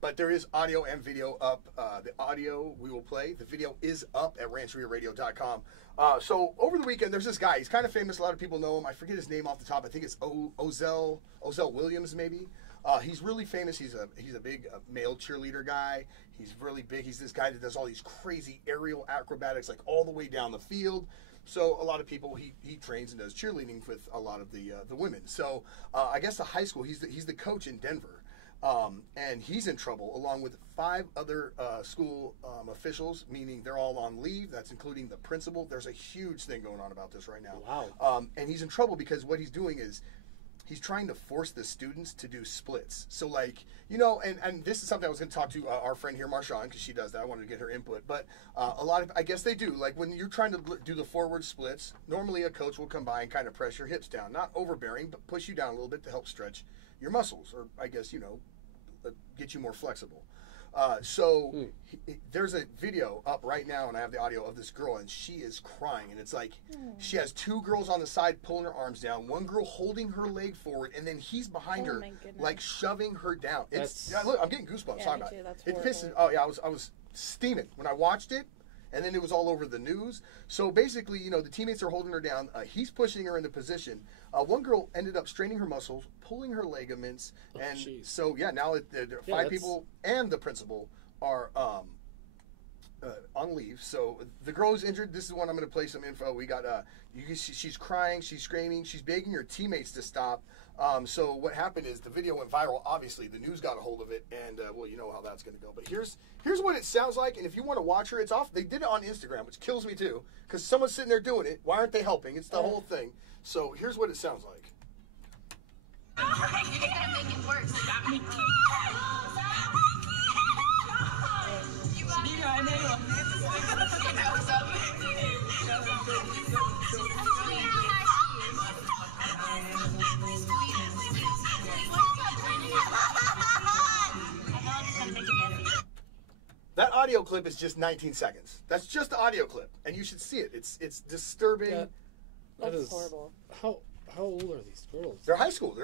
But there is audio and video up. The audio we will play. The video is up at rancheriaradio.com. So over the weekend, there's this guy. He's kind of famous. A lot of people know him. I forget his name off the top. I think it's Ozell Williams, maybe. He's really famous. He's a big male cheerleader guy. He's really big. He's this guy that does all these crazy aerial acrobatics, like all the way down the field. So a lot of people, he trains and does cheerleading with a lot of the women. So I guess the high school, he's the coach in Denver. And he's in trouble along with 5 other school officials, meaning they're all on leave. That's including the principal. There's a huge thing going on about this right now. Wow. And he's in trouble because what he's doing is he's trying to force the students to do splits. So like, and this is something I was going to talk to our friend here, Marshawn, because she does that. I wanted to get her input. But a lot of, I guess they do. Like when you're trying to do the forward splits, normally a coach will come by and kind of press your hips down. Not overbearing, but push you down a little bit to help stretch your muscles, or I guess, get you more flexible. There's a video up right now, and I have the audio of this girl, and she is crying. And it's like she has 2 girls on the side pulling her arms down, one girl holding her leg forward, and then he's behind her, like shoving her down. Look, I'm getting goosebumps talking about it. It pisses. Oh yeah, I was steaming when I watched it. And then it was all over the news. So basically, the teammates are holding her down. He's pushing her into position. One girl ended up straining her muscles, pulling her ligaments. And so, now 5 people and the principal are on leave. So the girl is injured. This is one I'm going to play some info. We got, she's crying, she's screaming, she's begging her teammates to stop. So what happened is the video went viral. Obviously, the news got a hold of it, and you know how that's going to go. But here's what it sounds like. And if you want to watch her, it's off. They did it on Instagram, which kills me too, because someone's sitting there doing it. Why aren't they helping? It's the whole thing. So here's what it sounds like. You're gonna make it worse. That audio clip is just 19 seconds. That's just the audio clip, and you should see it. It's disturbing. That's horrible. How old are these girls? They're high school.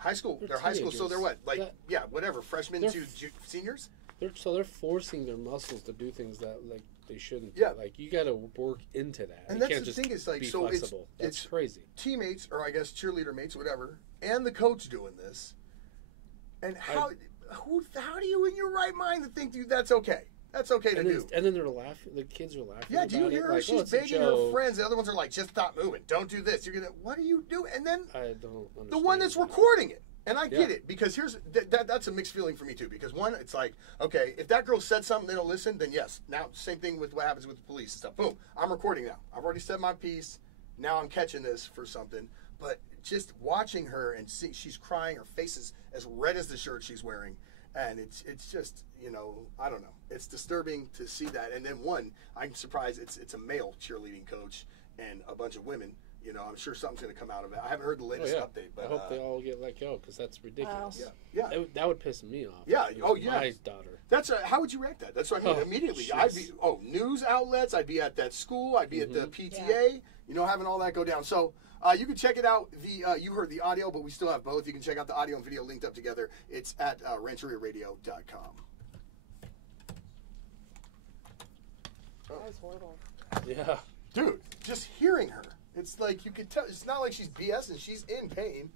High school. They're They're high school, so they're what? Like, That- yeah, whatever. Freshmen They're to seniors? They're forcing their muscles to do things that like they shouldn't. Yeah. Do. Like you got to work into that. And you that's can't the just thing is, like, be so flexible. That's it's crazy. teammates, or I guess cheerleader mates, whatever, and the coach doing this. And how do you in your right mind to think, dude, that's okay? That's okay to do. And then they're laughing. The kids are laughing. Yeah, do you about hear it. her? Like, She's it's a begging her joke. friends. The other ones are like, just stop moving. Don't do this. You're gonna. What are you doing? And then I don't understand. the one that's that. recording it. And I get Yeah. it, because here's that's a mixed feeling for me too. Because one, it's like, okay, if that girl said something, they don't listen, then yes. Now, same thing with what happens with the police and stuff. Boom, I'm recording now. I've already said my piece. Now I'm catching this for something. But just watching her and see she's crying, her face is as red as the shirt she's wearing, and it's just, you know, I don't know. It's disturbing to see that. And then one, I'm surprised it's a male cheerleading coach and a bunch of women. You know, I'm sure something's going to come out of it. I haven't heard the latest update, but I hope they all get let go because that's ridiculous. yeah. That would piss me off. Yeah. if it Oh, was yeah. My daughter. That's how would you react that? That's what I mean. Oh, Immediately, jeez. I'd be news outlets. I'd be at that school. I'd be at the PTA. You know, having all that go down. So you can check it out. You heard the audio, but we still have both. You can check out the audio and video linked up together. It's at rancheriaradio.com. That was horrible. Yeah. Dude, just hearing her, it's like you could tell. It's not like she's BS and she's in pain.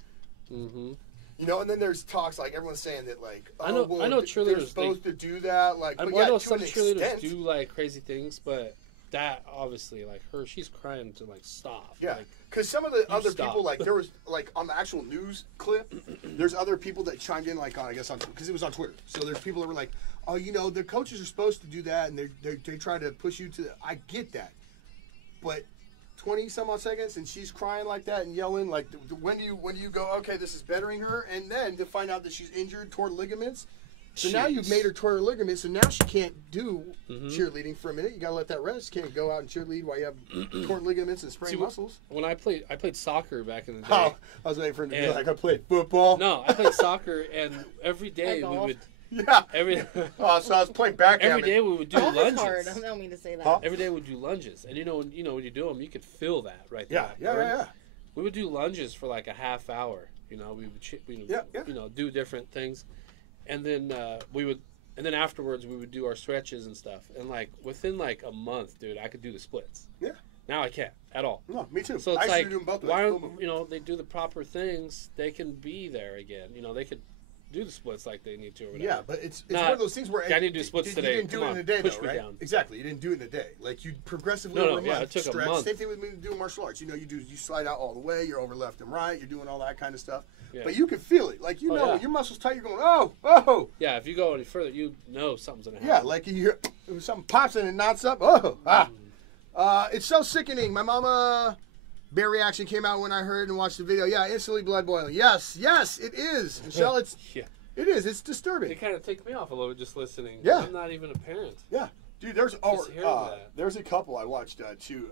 Mm-hmm. You know, and then there's talks like everyone's saying that like, oh, I know well, they're cheerleaders supposed to do that. Like, but yeah, I know to some an cheerleaders extent. do like crazy things, but that obviously, like her, she's crying to like stop. Yeah, Like, because some of the other stop. people, like there was like on the actual news clip, there's other people that chimed in, like on, I guess on, because it was on Twitter. So there's people that were like, oh, you know, the coaches are supposed to do that, and they try to push you to. I get that, but 20 some odd seconds, and she's crying like that and yelling like, when do you go? Okay, this is bettering her, and then to find out that she's injured, torn ligaments. So now you've made her tore her ligaments, so now she can't do cheerleading for a minute. You gotta let that rest. You can't go out and cheerlead while you have torn ligaments and sprained muscles. when I played soccer back in the day. Oh, I was waiting for him to be And- like, I played football. No, I played soccer, and every day Like we golf? would Yeah. every Oh, so I was playing backgammon. every day we would do Golf is lunges. hard. I don't mean to say that. Huh? Every day we would do lunges, and when you do them, you could feel that right there. Yeah, yeah. We would do lunges for like a half hour. You know, we would Yeah. you know, do different things, and then and then afterwards we would do our stretches and stuff. And like within like a month, dude, I could do the splits. Yeah. Now I can't at all. No, me too. So I it's used like, to do them both ways. why Boom, boom. don't they do the proper things? They can be there again. You know, they could do the splits like they need to or whatever. Yeah, but it's Not, one of those things where I need to do splits you today. didn't do Come it in on, a day, push though, me right? down. Exactly, you didn't do it in a day. Like you progressively No, over a month. yeah, it took a stretch. month. Same thing with me doing martial arts. You know, you slide out all the way. You're over left and right. You're doing all that kind of stuff. Yeah. But you can feel it. Like Oh, yeah. your muscles tight. You're going, oh. Yeah, if you go any further, you know something's gonna happen. Yeah, like you hear something pops and it knots up. It's so sickening. My mama bear reaction came out when I heard and watched the video. Yeah, instantly blood boiling. Yes, it is. Michelle, it is. It's disturbing. It kind of takes me off a little bit just listening. Yeah. I'm not even a parent. Yeah, dude. There's hearing that. there's a couple I watched too.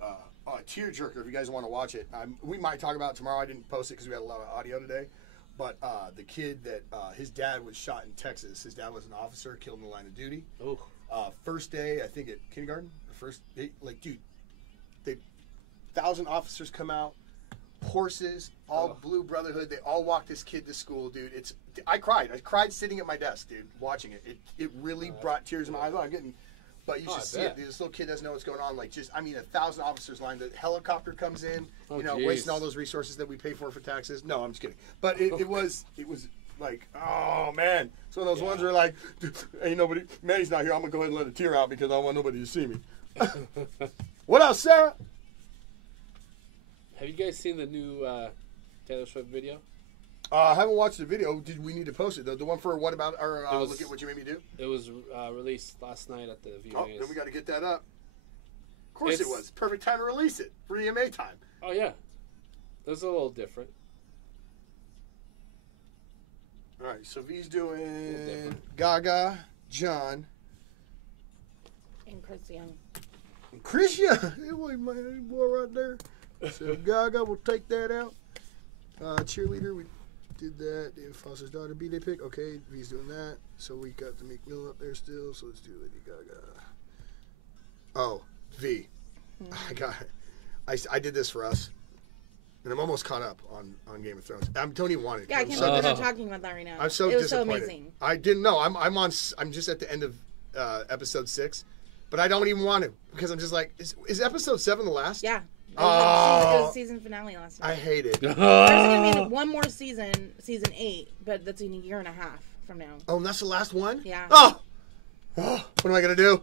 Tearjerker. If you guys want to watch it, we might talk about it tomorrow. I didn't post it because we had a lot of audio today. But the kid that his dad was shot in Texas. His dad was an officer, killed in the line of duty. Oh. First day, I think at kindergarten. Dude, 1,000 officers come out, horses, all blue brotherhood. They all walk this kid to school, dude. I cried. I cried sitting at my desk, dude, watching it. It really brought tears in my eyes. I'm getting, but you should see it. Dude, this little kid doesn't know what's going on. Like 1,000 officers lined. The helicopter comes in. Wasting all those resources that we pay for taxes. No, I'm just kidding. But it was like, oh man. It's one of those ones where like, ain't nobody. Manny's not here. I'm gonna go ahead and let a tear out because I don't want nobody to see me. What else, Sarah? Have you guys seen the new Taylor Swift video? I haven't watched the video. Did we need to post it though? The one for what about or It was- look at what you made me do? It was released last night at the VMAs. Oh, then we got to get that up. Of course it was. Perfect time to release it. For EMA time. Oh yeah, that's a little different. All right, so V's doing Gaga, John, And Chris Young. and Chris Young. Hey, wait, man, that boy right there. So Gaga, we'll take that out. Cheerleader, we did that. David Foster's daughter, B-Day pick. Okay, V's doing that. So we got the Meek Mill up there still. So let's do Lady Gaga. Oh, V. I got it. I did this for us. And I'm almost caught up on Game of Thrones. I don't even want it. Yeah, I can't believe we're not talking about that right now. I'm so it was disappointed. so amazing. I didn't know. I'm just at the end of episode 6, but I don't even want to because I'm just like, is episode 7 the last? Yeah. It Oh. was the season finale last night. I hate it. There's going to be one more season 8, but that's in a year and a half from now. Oh, and that's the last one? Yeah. Oh, what am I gonna do?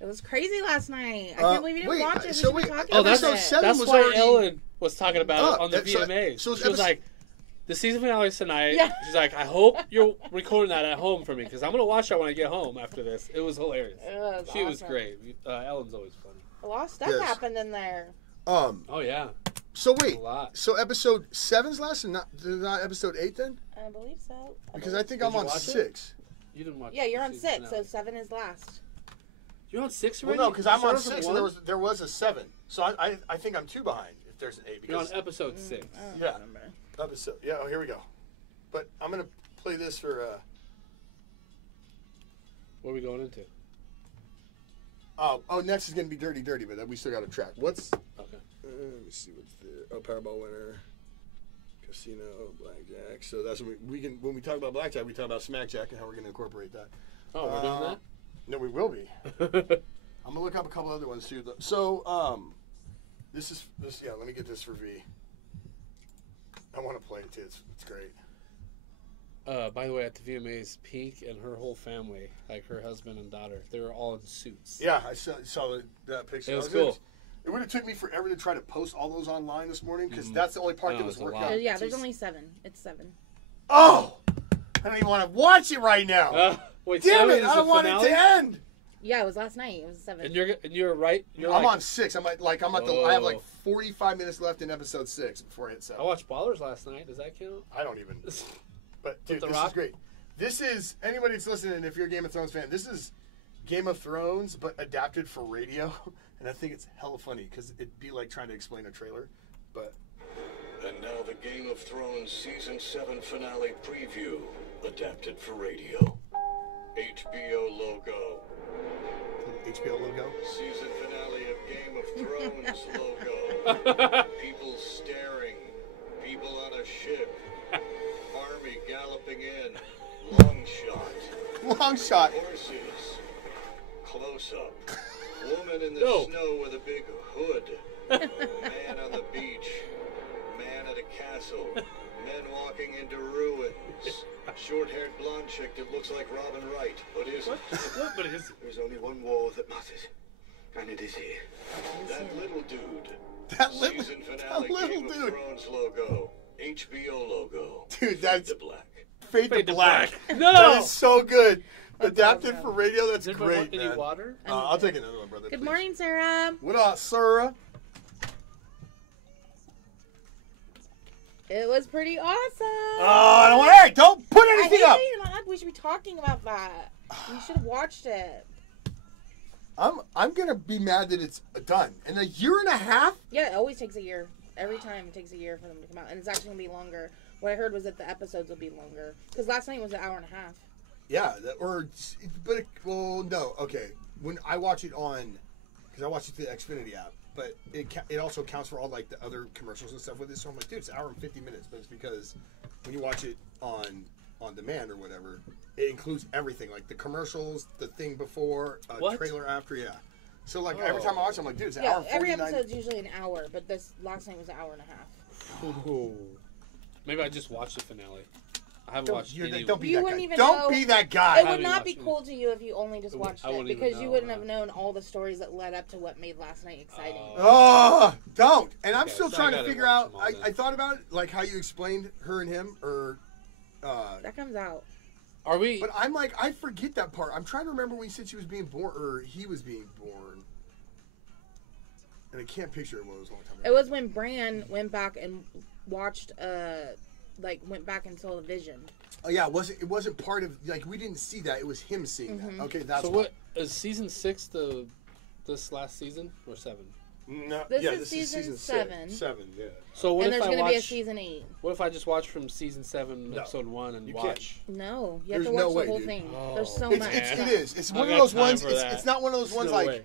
It was crazy last night. I can't believe you didn't watch it. so We should be wait, talking Oh, about that's episode it. 7 That's was why already... Ellen was talking about it on the so- VMAs. so She was like, the season finale is tonight. Yeah. She's like, I hope you're recording that at home for me because I'm going to watch that when I get home after this. It was hilarious. She was awesome. great. Ellen's always funny. A lot of stuff Yes. happened in there. Oh, yeah. So wait, A lot. so episode 7's last and not episode 8 then? I believe so. Because I think Did I'm you on watch it? 6. You didn't watch Yeah, you're on the season 6, so finale. 7 is last. You're on 6 Well, already? no, because I'm on Started from 6 one? and there was a 7. So I think I'm 2 behind if there's an 8. You're on Because episode 6. yeah, episode. Yeah, oh, here we go. But I'm gonna play this for. What are we going into? Oh, next is gonna be Dirty, but we still got a track. What's? Okay. Let me see what's there. Oh, Powerball winner, casino, blackjack. So that's when when we talk about blackjack, we talk about smackjack and how we're gonna incorporate that. Oh, we're doing that? No, we will be. I'm gonna look up a couple other ones too. So, this. Yeah, let me get this for V. I want to play it too. It's great. By the way, at the VMAs, Pink and her whole family, like her husband and daughter, they were all in suits. Yeah, I saw that picture. It was cool. It would have took me forever to try to post all those online this morning because that's the only part No, that was it's a working lot. out. Yeah, there's only 7. It's 7. Oh! I don't even want to watch it right now. Wait, Damn 7 it! is I the don't want finale? it to end. Yeah, it was last night. It was 7. And you're right. I'm on 6. I have like Oh. 45 minutes left in episode 6 before I hit 7. I watched Ballers last night. Does that count? I don't even. But dude, The this Rock? is great. This is anybody that's listening. If you're a Game of Thrones fan, this is Game of Thrones but adapted for radio, and I think it's hella funny because it'd be like trying to explain a trailer. But And now the Game of Thrones Season 7 finale preview, adapted for radio. HBO logo. HBO logo. Season finale of Game of Thrones logo. People staring. People on a ship. Army galloping in. Long shot. Long shot. Horses. Close up. Woman in the No. snow with a big hood. Man on the beach. Man at a castle. Men walking into ruins. Short-haired blonde chick that looks like Robin Wright, but isn't. What? But is There's only one war that matters, and it is here. That little dude. Season finale Game of Thrones logo. HBO logo. Dude, that's the black. Fade to Black. No! That is so good. That's Adapted awesome. for radio. That's Does anybody great, want any man. water? I'll take another one, brother. Good please. morning, Sarah. What up, Sarah? It was pretty awesome. I don't want. Hey, don't put I anything hate up. saying that. We should be talking about that. You should have watched it. I'm gonna be mad that it's done in a year and a half. Yeah, it always takes a year. Every time it takes a year for them to come out, and it's actually gonna be longer. What I heard was that the episodes will be longer because last night was an hour and a half. Yeah, well, no, okay. When I watch it on, because I watch it through the Xfinity app, but it also counts for all like the other commercials and stuff with it. So I'm like, dude, it's an hour and 50 minutes, but it's because when you watch it on demand or whatever, it includes everything, like the commercials, the thing before, What? trailer after, yeah. So like every time I watch it, I'm like, dude, it's an Yeah, hour and every 49. episode's usually an hour, but this last night was an hour and a half. Maybe I just watched the finale. I haven't watched any. Don't be You that wouldn't guy. even Don't know- be that It guy. would haven't not be watched it. cool to you if you only just watched I it wouldn't even because you know, wouldn't right. have known all the stories that led up to what made last night exciting. Oh, don't. And I'm Okay, still so I trying to gotta figure watch out. them all then. I thought about it, like how you explained her and him, or. That comes out. Are we? But I'm like, I forget that part. I'm trying to remember when he said she was being born, or he was being born. And I can't picture it when it was a long time ago. It was when Bran went back and watched, went back and saw the vision. Oh yeah, it wasn't part of, like, we didn't see that. It was him seeing that. Okay, that's So why. what is season 6 this last season or 7? No, This yeah, is this season is season 7. 7, yeah. So what And if there's I going to be a watch? season 8. What if I just watch from season 7, No. episode 1, and You can't. watch? No, you have There's to watch no the way, whole dude. thing. Oh. There's so It much. is. It's I one of got those time ones. for It's that. not one of those ones No like. way.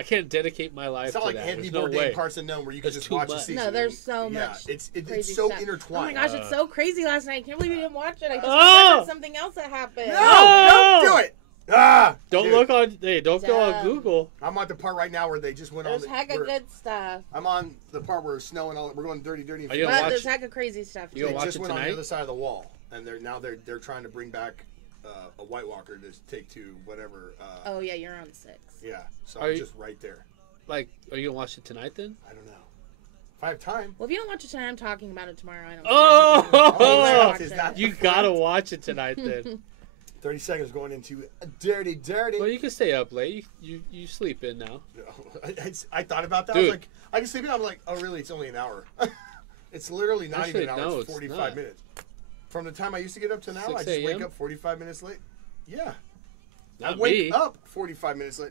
I can't dedicate my life It's not to like that. Anthony There's no Bourdain way. Parts Unknown where you can That's just too watch a much. season. No, there's so Yeah, much. it's crazy so stuff. intertwined. Oh my gosh, it's so crazy last night. I can't believe you didn't watch it. I just Oh! remembered something else that happened. No, don't do it. Don't dude. look on. Hey, don't go on Dumb. Google. I'm on the part right now where they just went There's on. hecka good stuff. I'm on the part where it's snowing. We're going dirty. Are you gonna But watch? there's hecka crazy stuff. You too. gonna watch just it went on tonight? the other side of the wall, and they're trying to bring back a White Walker to take to whatever. Oh yeah, you're on 6. Yeah, so Are I'm you- just right there. Like, are you gonna watch it tonight then? I don't know if I have time. Well, if you don't watch it tonight, I'm talking about it tomorrow. I don't Oh! care. Is that You gotta watch it tonight then. 30 seconds going into dirty. Well, you can stay up late. You sleep in now. I thought about that. I Dude. was like, I can sleep in. I'm like, oh really? It's only an hour. It's literally not Actually, even an hour. no, It's it's 45 not. minutes. From the time I used to get up to now, 6 I just wake a.m.? up 45 minutes late. Yeah, Not I wake me. up 45 minutes late.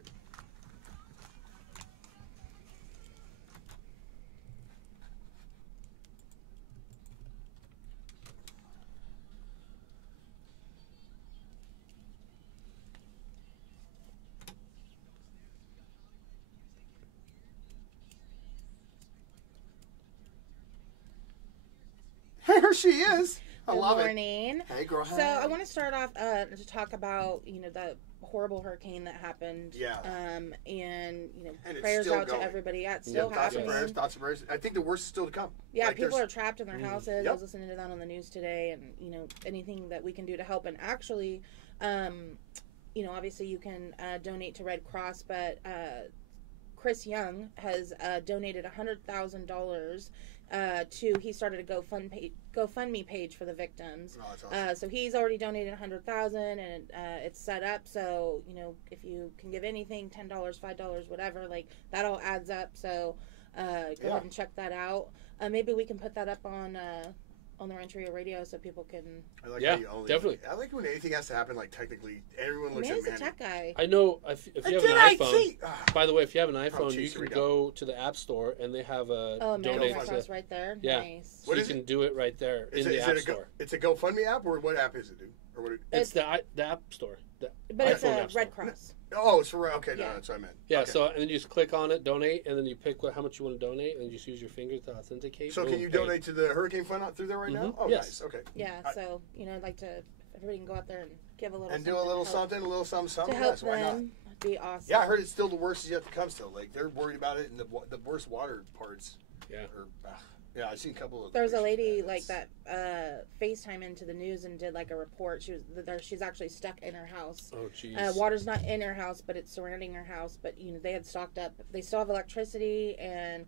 Here she is. I Good love morning. it. Hey, girl. So I want to start off to talk about the horrible hurricane that happened. Yeah. And And it's prayers still out going. to everybody. Yeah, it's still Thoughts and happening. prayers. Thoughts and prayers. I think the worst is still to come. Yeah, Like, people are there's- trapped in their houses. I Yep. was listening to that on the news today, and anything that we can do to help. And actually, obviously you can donate to Red Cross, but Chris Young has donated $100,000 he started a GoFundMe page for the victims. Oh, that's awesome. So he's already donated $100,000, and it's set up. So if you can give anything, $10, $5, whatever, like that all adds up. So go ahead and check that out. Maybe we can put that up on the Rancheria Radio so people can. I like Yeah, how you only, definitely. I like when anything has to happen. Like technically, everyone looks Manny's at a Manny. tech guy. I know if you have Did an I iPhone. see? By the way, if you have an iPhone, geez, you here can we go. go to the App Store and they have a Oh, Manny donate Red to. Cross right there. Yeah. Nice. So What you is can it? do it right there Is in it, the is App it a Store. It's a GoFundMe app, or what app is it, dude? Or what? It's the App Store. But it's iPhone a App Store. Red Cross. Oh, it's for okay. No, Yeah. that's what I meant. Yeah, Okay. so and then you just click on it, donate, and then you pick how much you want to donate, and you just use your fingers to authenticate. So Boom, can you paid. donate to the Hurricane Fund out through there right now? Mhm. Oh, Yes. nice. Okay. Yeah. I- So I'd like to if everybody can go out there and give a little And do a something little to help, something, a little something, to something. help Yes, why not? them. That'd be awesome. Yeah, I heard it's still the worst is yet to come. Still, like they're worried about it in the worst water parts. Yeah. Yeah, I've seen a couple of. There was a pictures. lady Yeah, like it's- that FaceTime into the news and did like a report. She's actually stuck in her house. Oh, jeez. Water's not in her house, but it's surrounding her house. But they had stocked up. They still have electricity and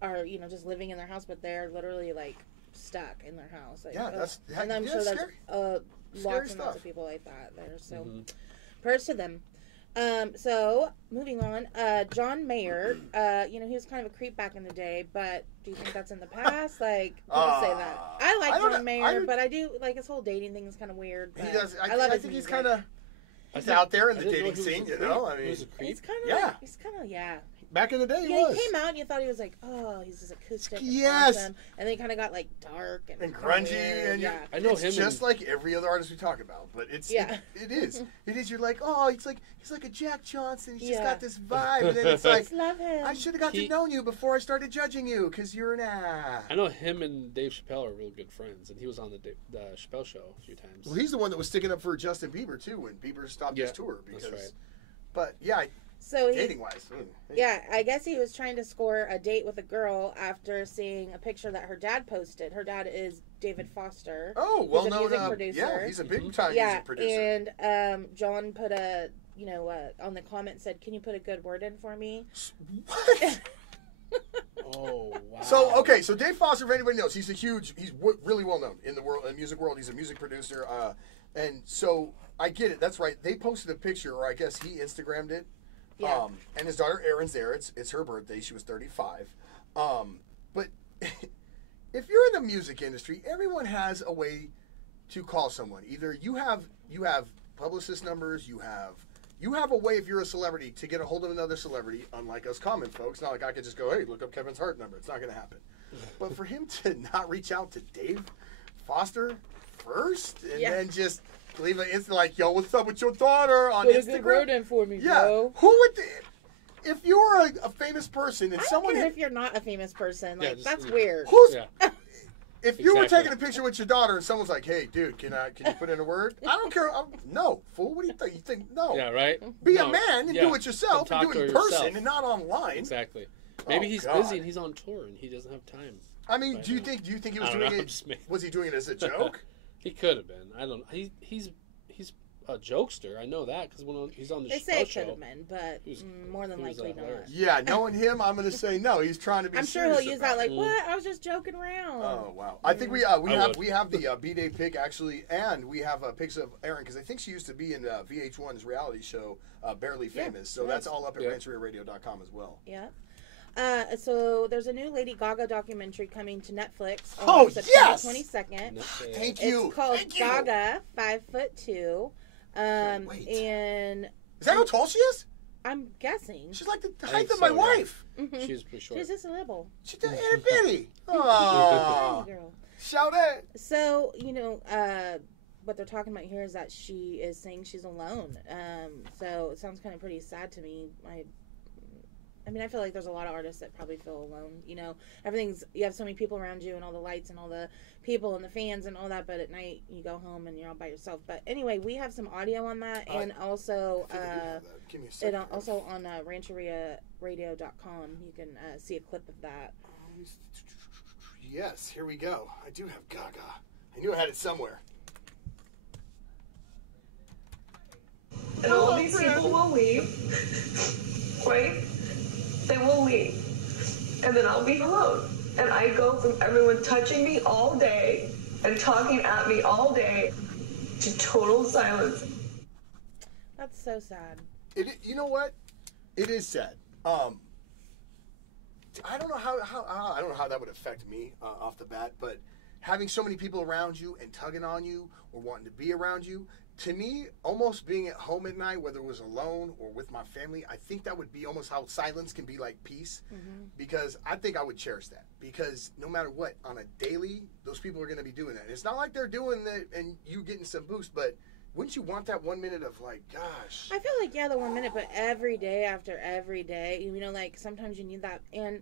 are just living in their house, but they're literally like stuck in their house. Like, Yeah, ugh. that's and I'm yeah, sure there's scary. lots Scary and lots stuff. of people like that there. So Mhm. prayers to them. So moving on, John Mayer, he was kind of a creep back in the day, but do you think that's in the past? Like, people say that. I like I don't John know. Mayer, but I do like his whole dating thing is kind of weird. He but does. I love think his he's music. kind of. I He's think- out there in I the didn't know dating he was a scene, you creep. know. I He mean, was a creep. He's kind of, Yeah. yeah. back in the day, he Yeah, was. he came out and you thought he was like, oh, he's just acoustic. And Yes. awesome. And then he kind of got like dark and grungy, weird. and yeah. I know it's him just and- like every other artist we talk about, but it's Yeah. it is. It is. You're like, oh, he's like a Jack Johnson. He's just Yeah. got this vibe, and then it's like, Just love him. I should have got to He- know you before I started judging you, because you're an I know him and Dave Chappelle are real good friends, and he was on the Chappelle show a few times. Well, he's the one that was sticking up for Justin Bieber too when Bieber stopped his Yeah, tour that's because. right. But yeah, So he, dating wise, yeah, I guess he was trying to score a date with a girl after seeing a picture that her dad posted. Her dad is David Foster. Oh, He's well a known. music producer. Yeah, he's a big time Yeah, music producer. and John put on the comment said, "Can you put a good word in for me?" What? Oh, wow. So Dave Foster, if anybody knows, he's really well known in the music world. He's a music producer, and so I get it. That's right. They posted a picture, or I guess he Instagrammed it. Yeah. And his daughter Erin's there. It's her birthday. She was 35. But if you're in the music industry, everyone has a way to call someone. Either you have publicist numbers, you have a way, if you're a celebrity, to get a hold of another celebrity, unlike us common folks. Not like I could just go, hey, look up Kevin's heart number. It's not going to happen. But for him to not reach out to Dave Foster first and then just leave an instant like, yo, what's up with your daughter on Put a Instagram? good word in for me, Yeah. bro. Who would... if you're a famous person and I don't someone care if you're not a famous person. Like, just- that's weird. who's Yeah. if you were Exactly. taking a picture with your daughter and someone's like, "Hey, dude, can you put in a word?" I don't care. No, fool. What do you think? You think no? Yeah, right? Be No, a man and yeah. do it yourself and Talk do it to in person yourself. and not online. Exactly. Maybe Oh, he's God. busy and he's on tour and he doesn't have time. I mean, Right do you now. think he I was don't doing know, I'm it? just making- Was he doing it as a joke? He could have been. I don't know. He's a jokester. I know that because when he's on the They say it show. could have been, but He was- more than he was, likely not. hilarious. Yeah, knowing him, I'm going to say no. He's trying to be. I'm sure he'll serious use about that it. like, what? I was just joking around. Oh wow! I think we would. have the B-Day pick actually, and we have pics of Erin because I think she used to be in VH1's reality show Barely Yeah, Famous. So yes. that's all up at Yeah. rancherradio.com as well. Yeah. So there's a new Lady Gaga documentary coming to Netflix on Oh, September yes! 22nd. Thank you. It's called Thank you. Gaga 5'2". wait. And Is that how tall she is? I'm guessing She's like the I height think of my so, yeah. wife. She's pretty short. she's just a little She's a itty bitty. Aww. girl. Shout it. So what they're talking about here is that she is saying she's alone. So it sounds kind of pretty sad to me. I mean, I feel like there's a lot of artists that probably feel alone. You know, you have so many people around you and all the lights and all the people and the fans and all that, but at night you go home and you're all by yourself. But anyway, we have some audio on that, and also, Give me a it second. also on rancherradio.com. You can see a clip of that. Yes, here we go. I do have Gaga. I knew I had it somewhere. And all these people will leave, right? They will leave. And then I'll be alone. And I go from everyone touching me all day and talking at me all day to total silence. That's so sad. You know what? It is sad. I don't know how I don't know how that would affect me off the bat, but having so many people around you and tugging on you or wanting to be around you, to me, almost being at home at night, whether it was alone or with my family, I think that would be almost how silence can be like peace. Because I think I would cherish that. Because no matter what, on a daily, those people are going to be doing that. And it's not like they're doing that and you getting some boost, but wouldn't you want that 1 minute of like, gosh? I feel like, yeah, the 1 minute, but every day after every day, you know, like sometimes you need that. And,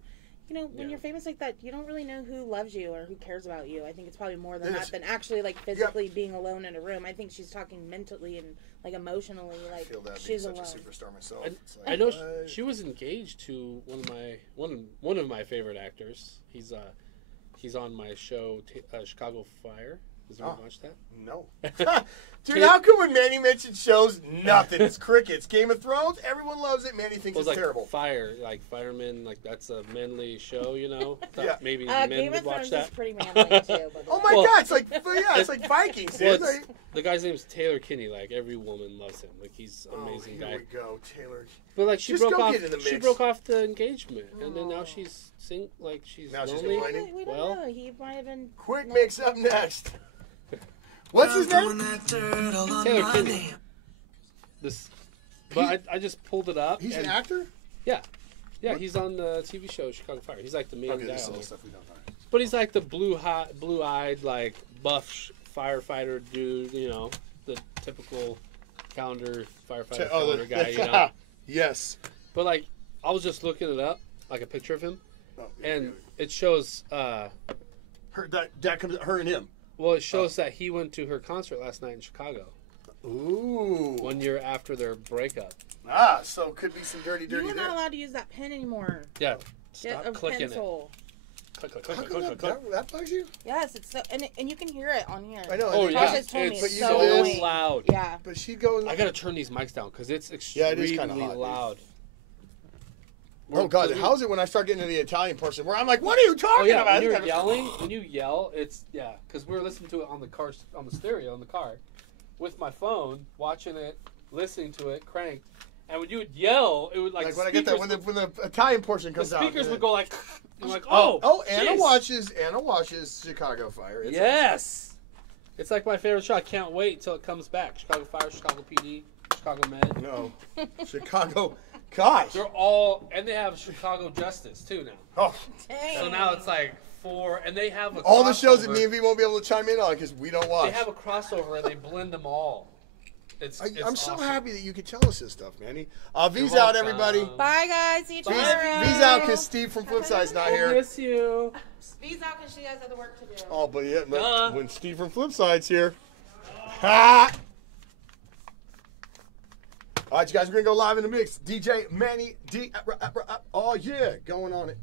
you know, when you're famous like that, you don't really know who loves you or who cares about you. I think it's probably more than that than actually like physically being alone in a room. I think she's talking mentally and like emotionally, like I feel that being she's such alone. a superstar myself. It's like, I know what? she was engaged to one of my favorite actors. He's on my show Chicago Fire. Has anyone watched that? No. Dude, how come when Manny mentions shows, nothing? It's crickets. Game of Thrones, everyone loves it. Manny thinks It was it's like terrible. Fire, like firemen, like that's a manly show, you know. Thought Yeah. maybe men Game would of watch Thrones that. is pretty manly too. But Oh my Well- God! It's like it's like Vikings. Well, Dude. it's, the guy's name's Taylor Kinney. Like every woman loves him. Like he's an amazing here guy. we go, Taylor. But like she Just broke go off. get in the She mix. broke off the engagement, and then now she's she's Now she's lonely. complaining? we don't Well- know. He might have been. Quick mix up next. What's his name? Taylor Kinney. This, but I just pulled it up. He's an and- actor. Yeah, he's on the TV show Chicago Fire. He's like the main Okay, guy. this is on all there. stuff we don't know. But he's like the blue-eyed, like buff firefighter dude. You know, the typical calendar firefighter calendar guy. You know. Yes. But like, I was just looking it up, like a picture of him, Oh, and it shows. her that comes her and him. Well, it shows that he went to her concert last night in Chicago. Ooh. 1 year after their breakup. So could be some dirty You were there. not allowed to use that pen anymore. Yeah. Get Stop a clicking pencil. it. Click. How come that bugs you? Yes, it's so, and you can hear it on here. I know. Oh and yeah, Tasha's told me it's it's so so annoying. loud. Yeah. But she goes. I gotta turn these mics down because it's Yeah, extremely it is kinda hot, dude. loud. Oh God! How's it when I start getting to the Italian portion where I'm like, "What are you talking Oh yeah, about?" when you're yelling, when you yell, it's because we're listening to it on the stereo in the car, with my phone, watching it, listening to it, cranked, and when you would yell, it would like when I get that when the Italian portion the comes out. speakers yeah. would go like, I'm like, Anna jeez. watches Chicago Fire. It's Yes, it's like my favorite show. I can't wait till it comes back. Chicago Fire, Chicago PD, Chicago Med. No, Chicago. Gosh. They're all, and they have Chicago Justice too now. Oh, So now it's like 4, and they have all the shows that crossover. me and V won't be able to chime in on because we don't watch. They have a crossover and they blend them all. I'm so awesome. happy that you could tell us this stuff, Manny. V's out, everybody. Bye, guys. See you V's tomorrow. out because Steve from Flipside's not here. Miss you. V's out because she has other work to do. Oh, but yeah, but when Steve from Flipside's here. Ha! All right, you guys, we're going to go live in the mix. DJ Manny D. Oh, yeah, going on it.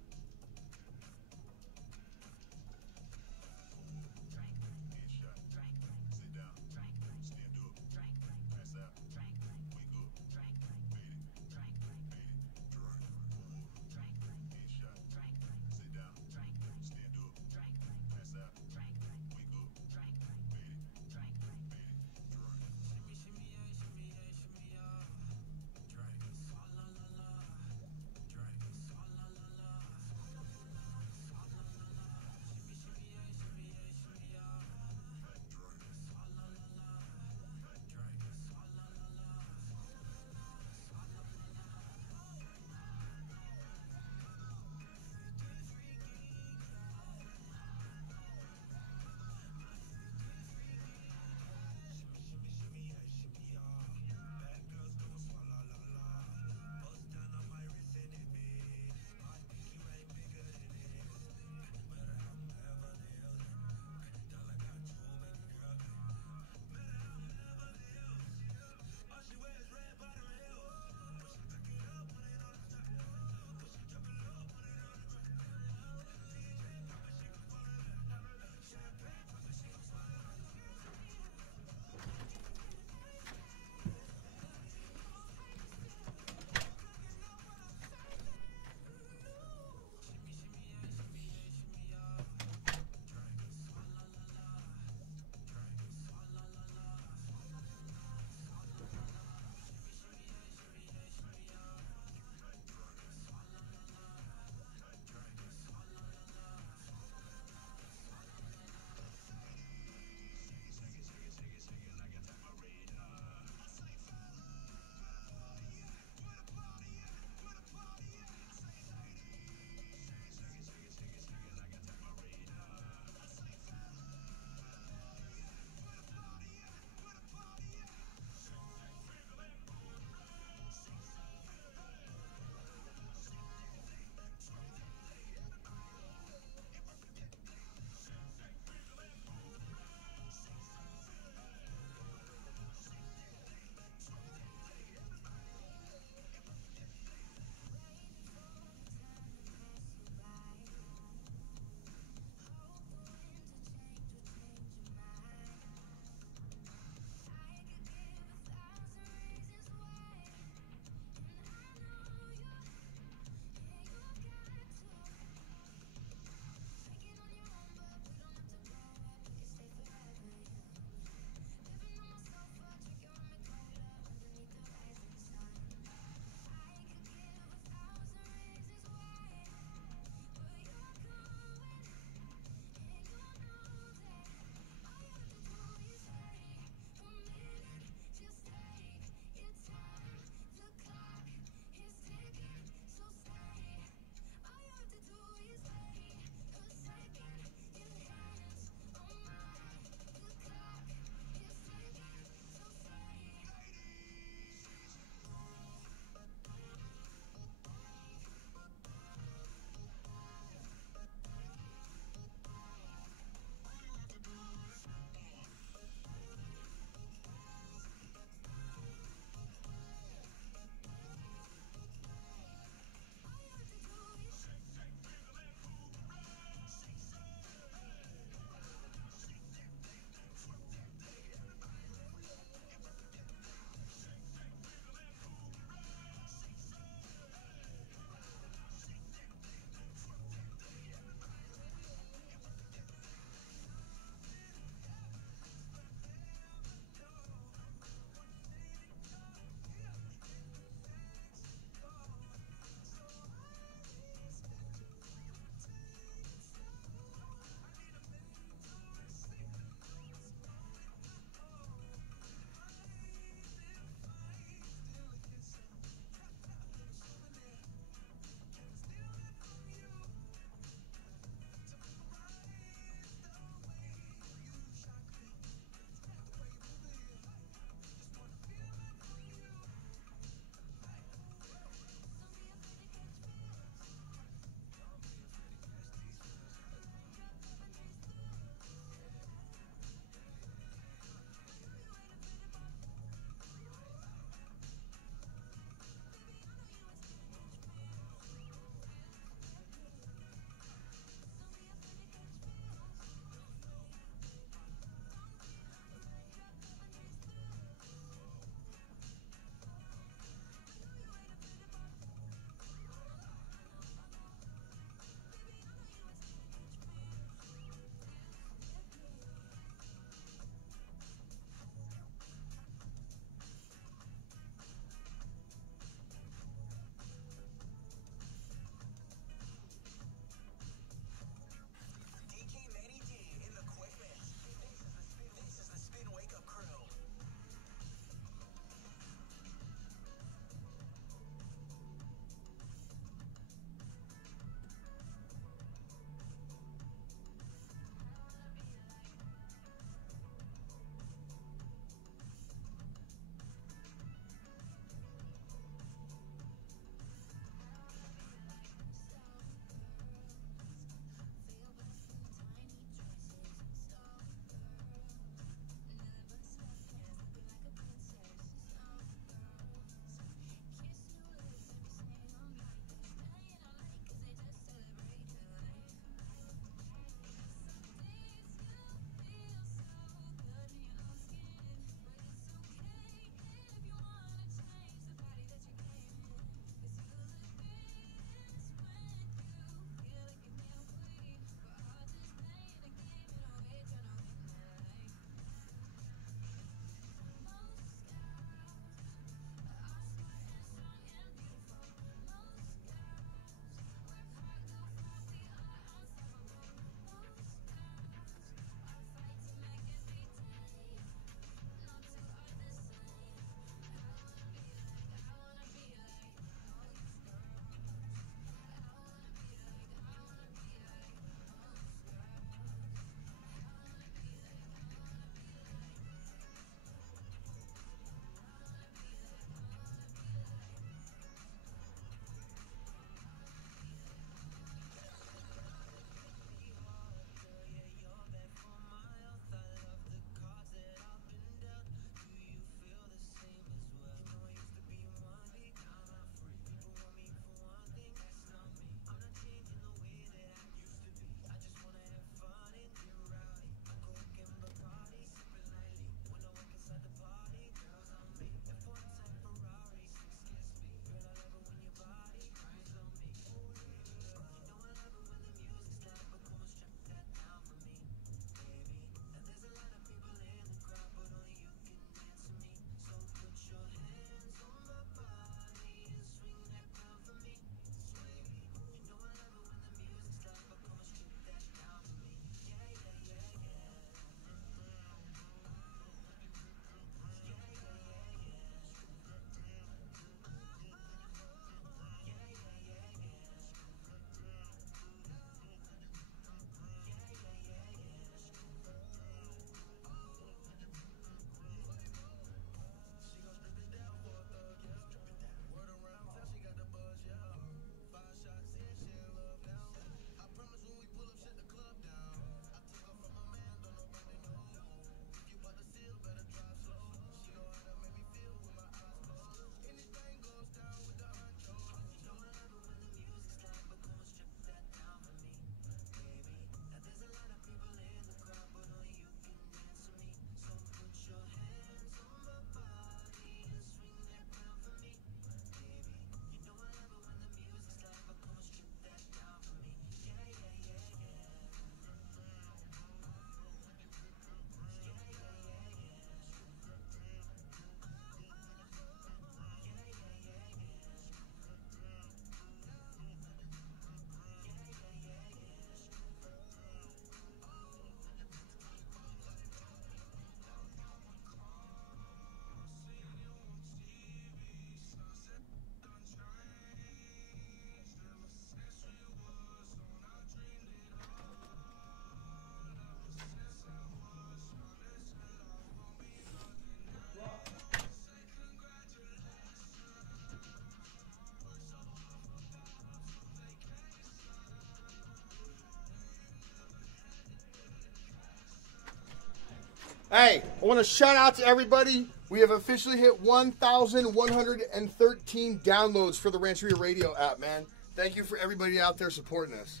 Hey, I want to shout out to everybody. We have officially hit 1,113 downloads for the Rancheria Radio app, man. Thank you for everybody out there supporting us.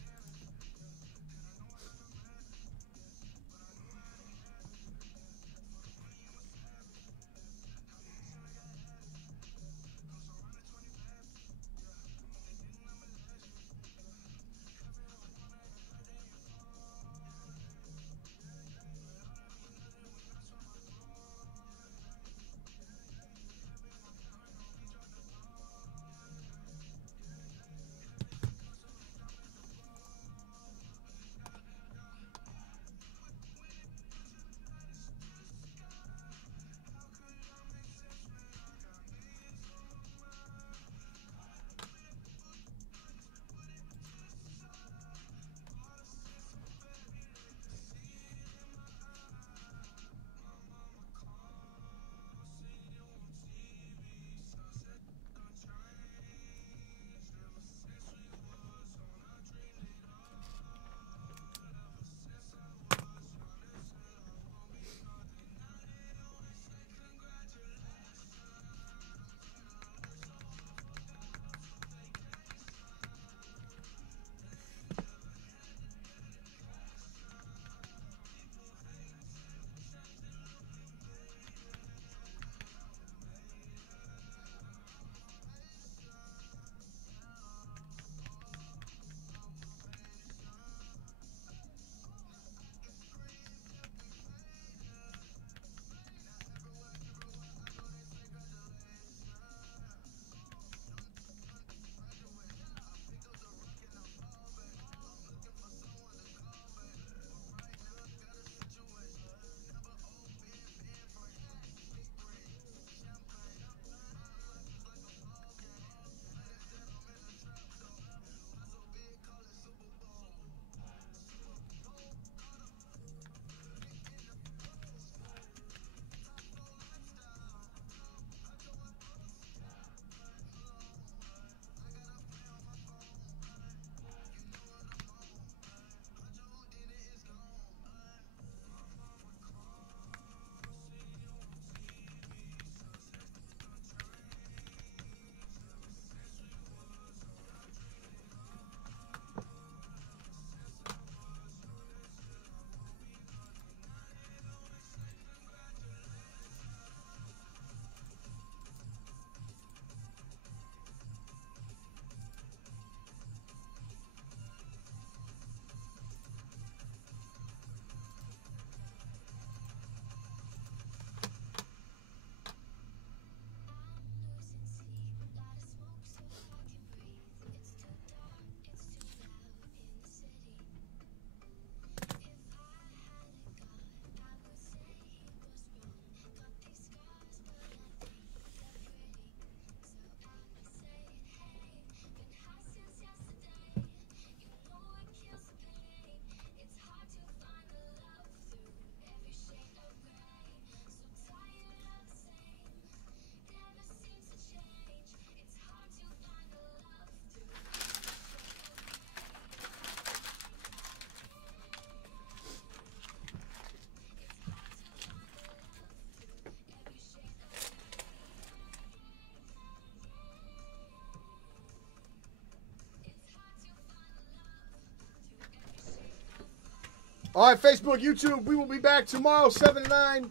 All right, Facebook, YouTube, we will be back tomorrow, 7 to 9.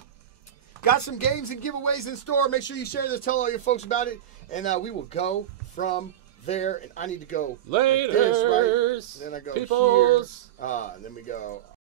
Got some games and giveaways in store. Make sure you share this. Tell all your folks about it. And we will go from there. And I need to go later. Like this, right? And then I go peoples. here. And then we go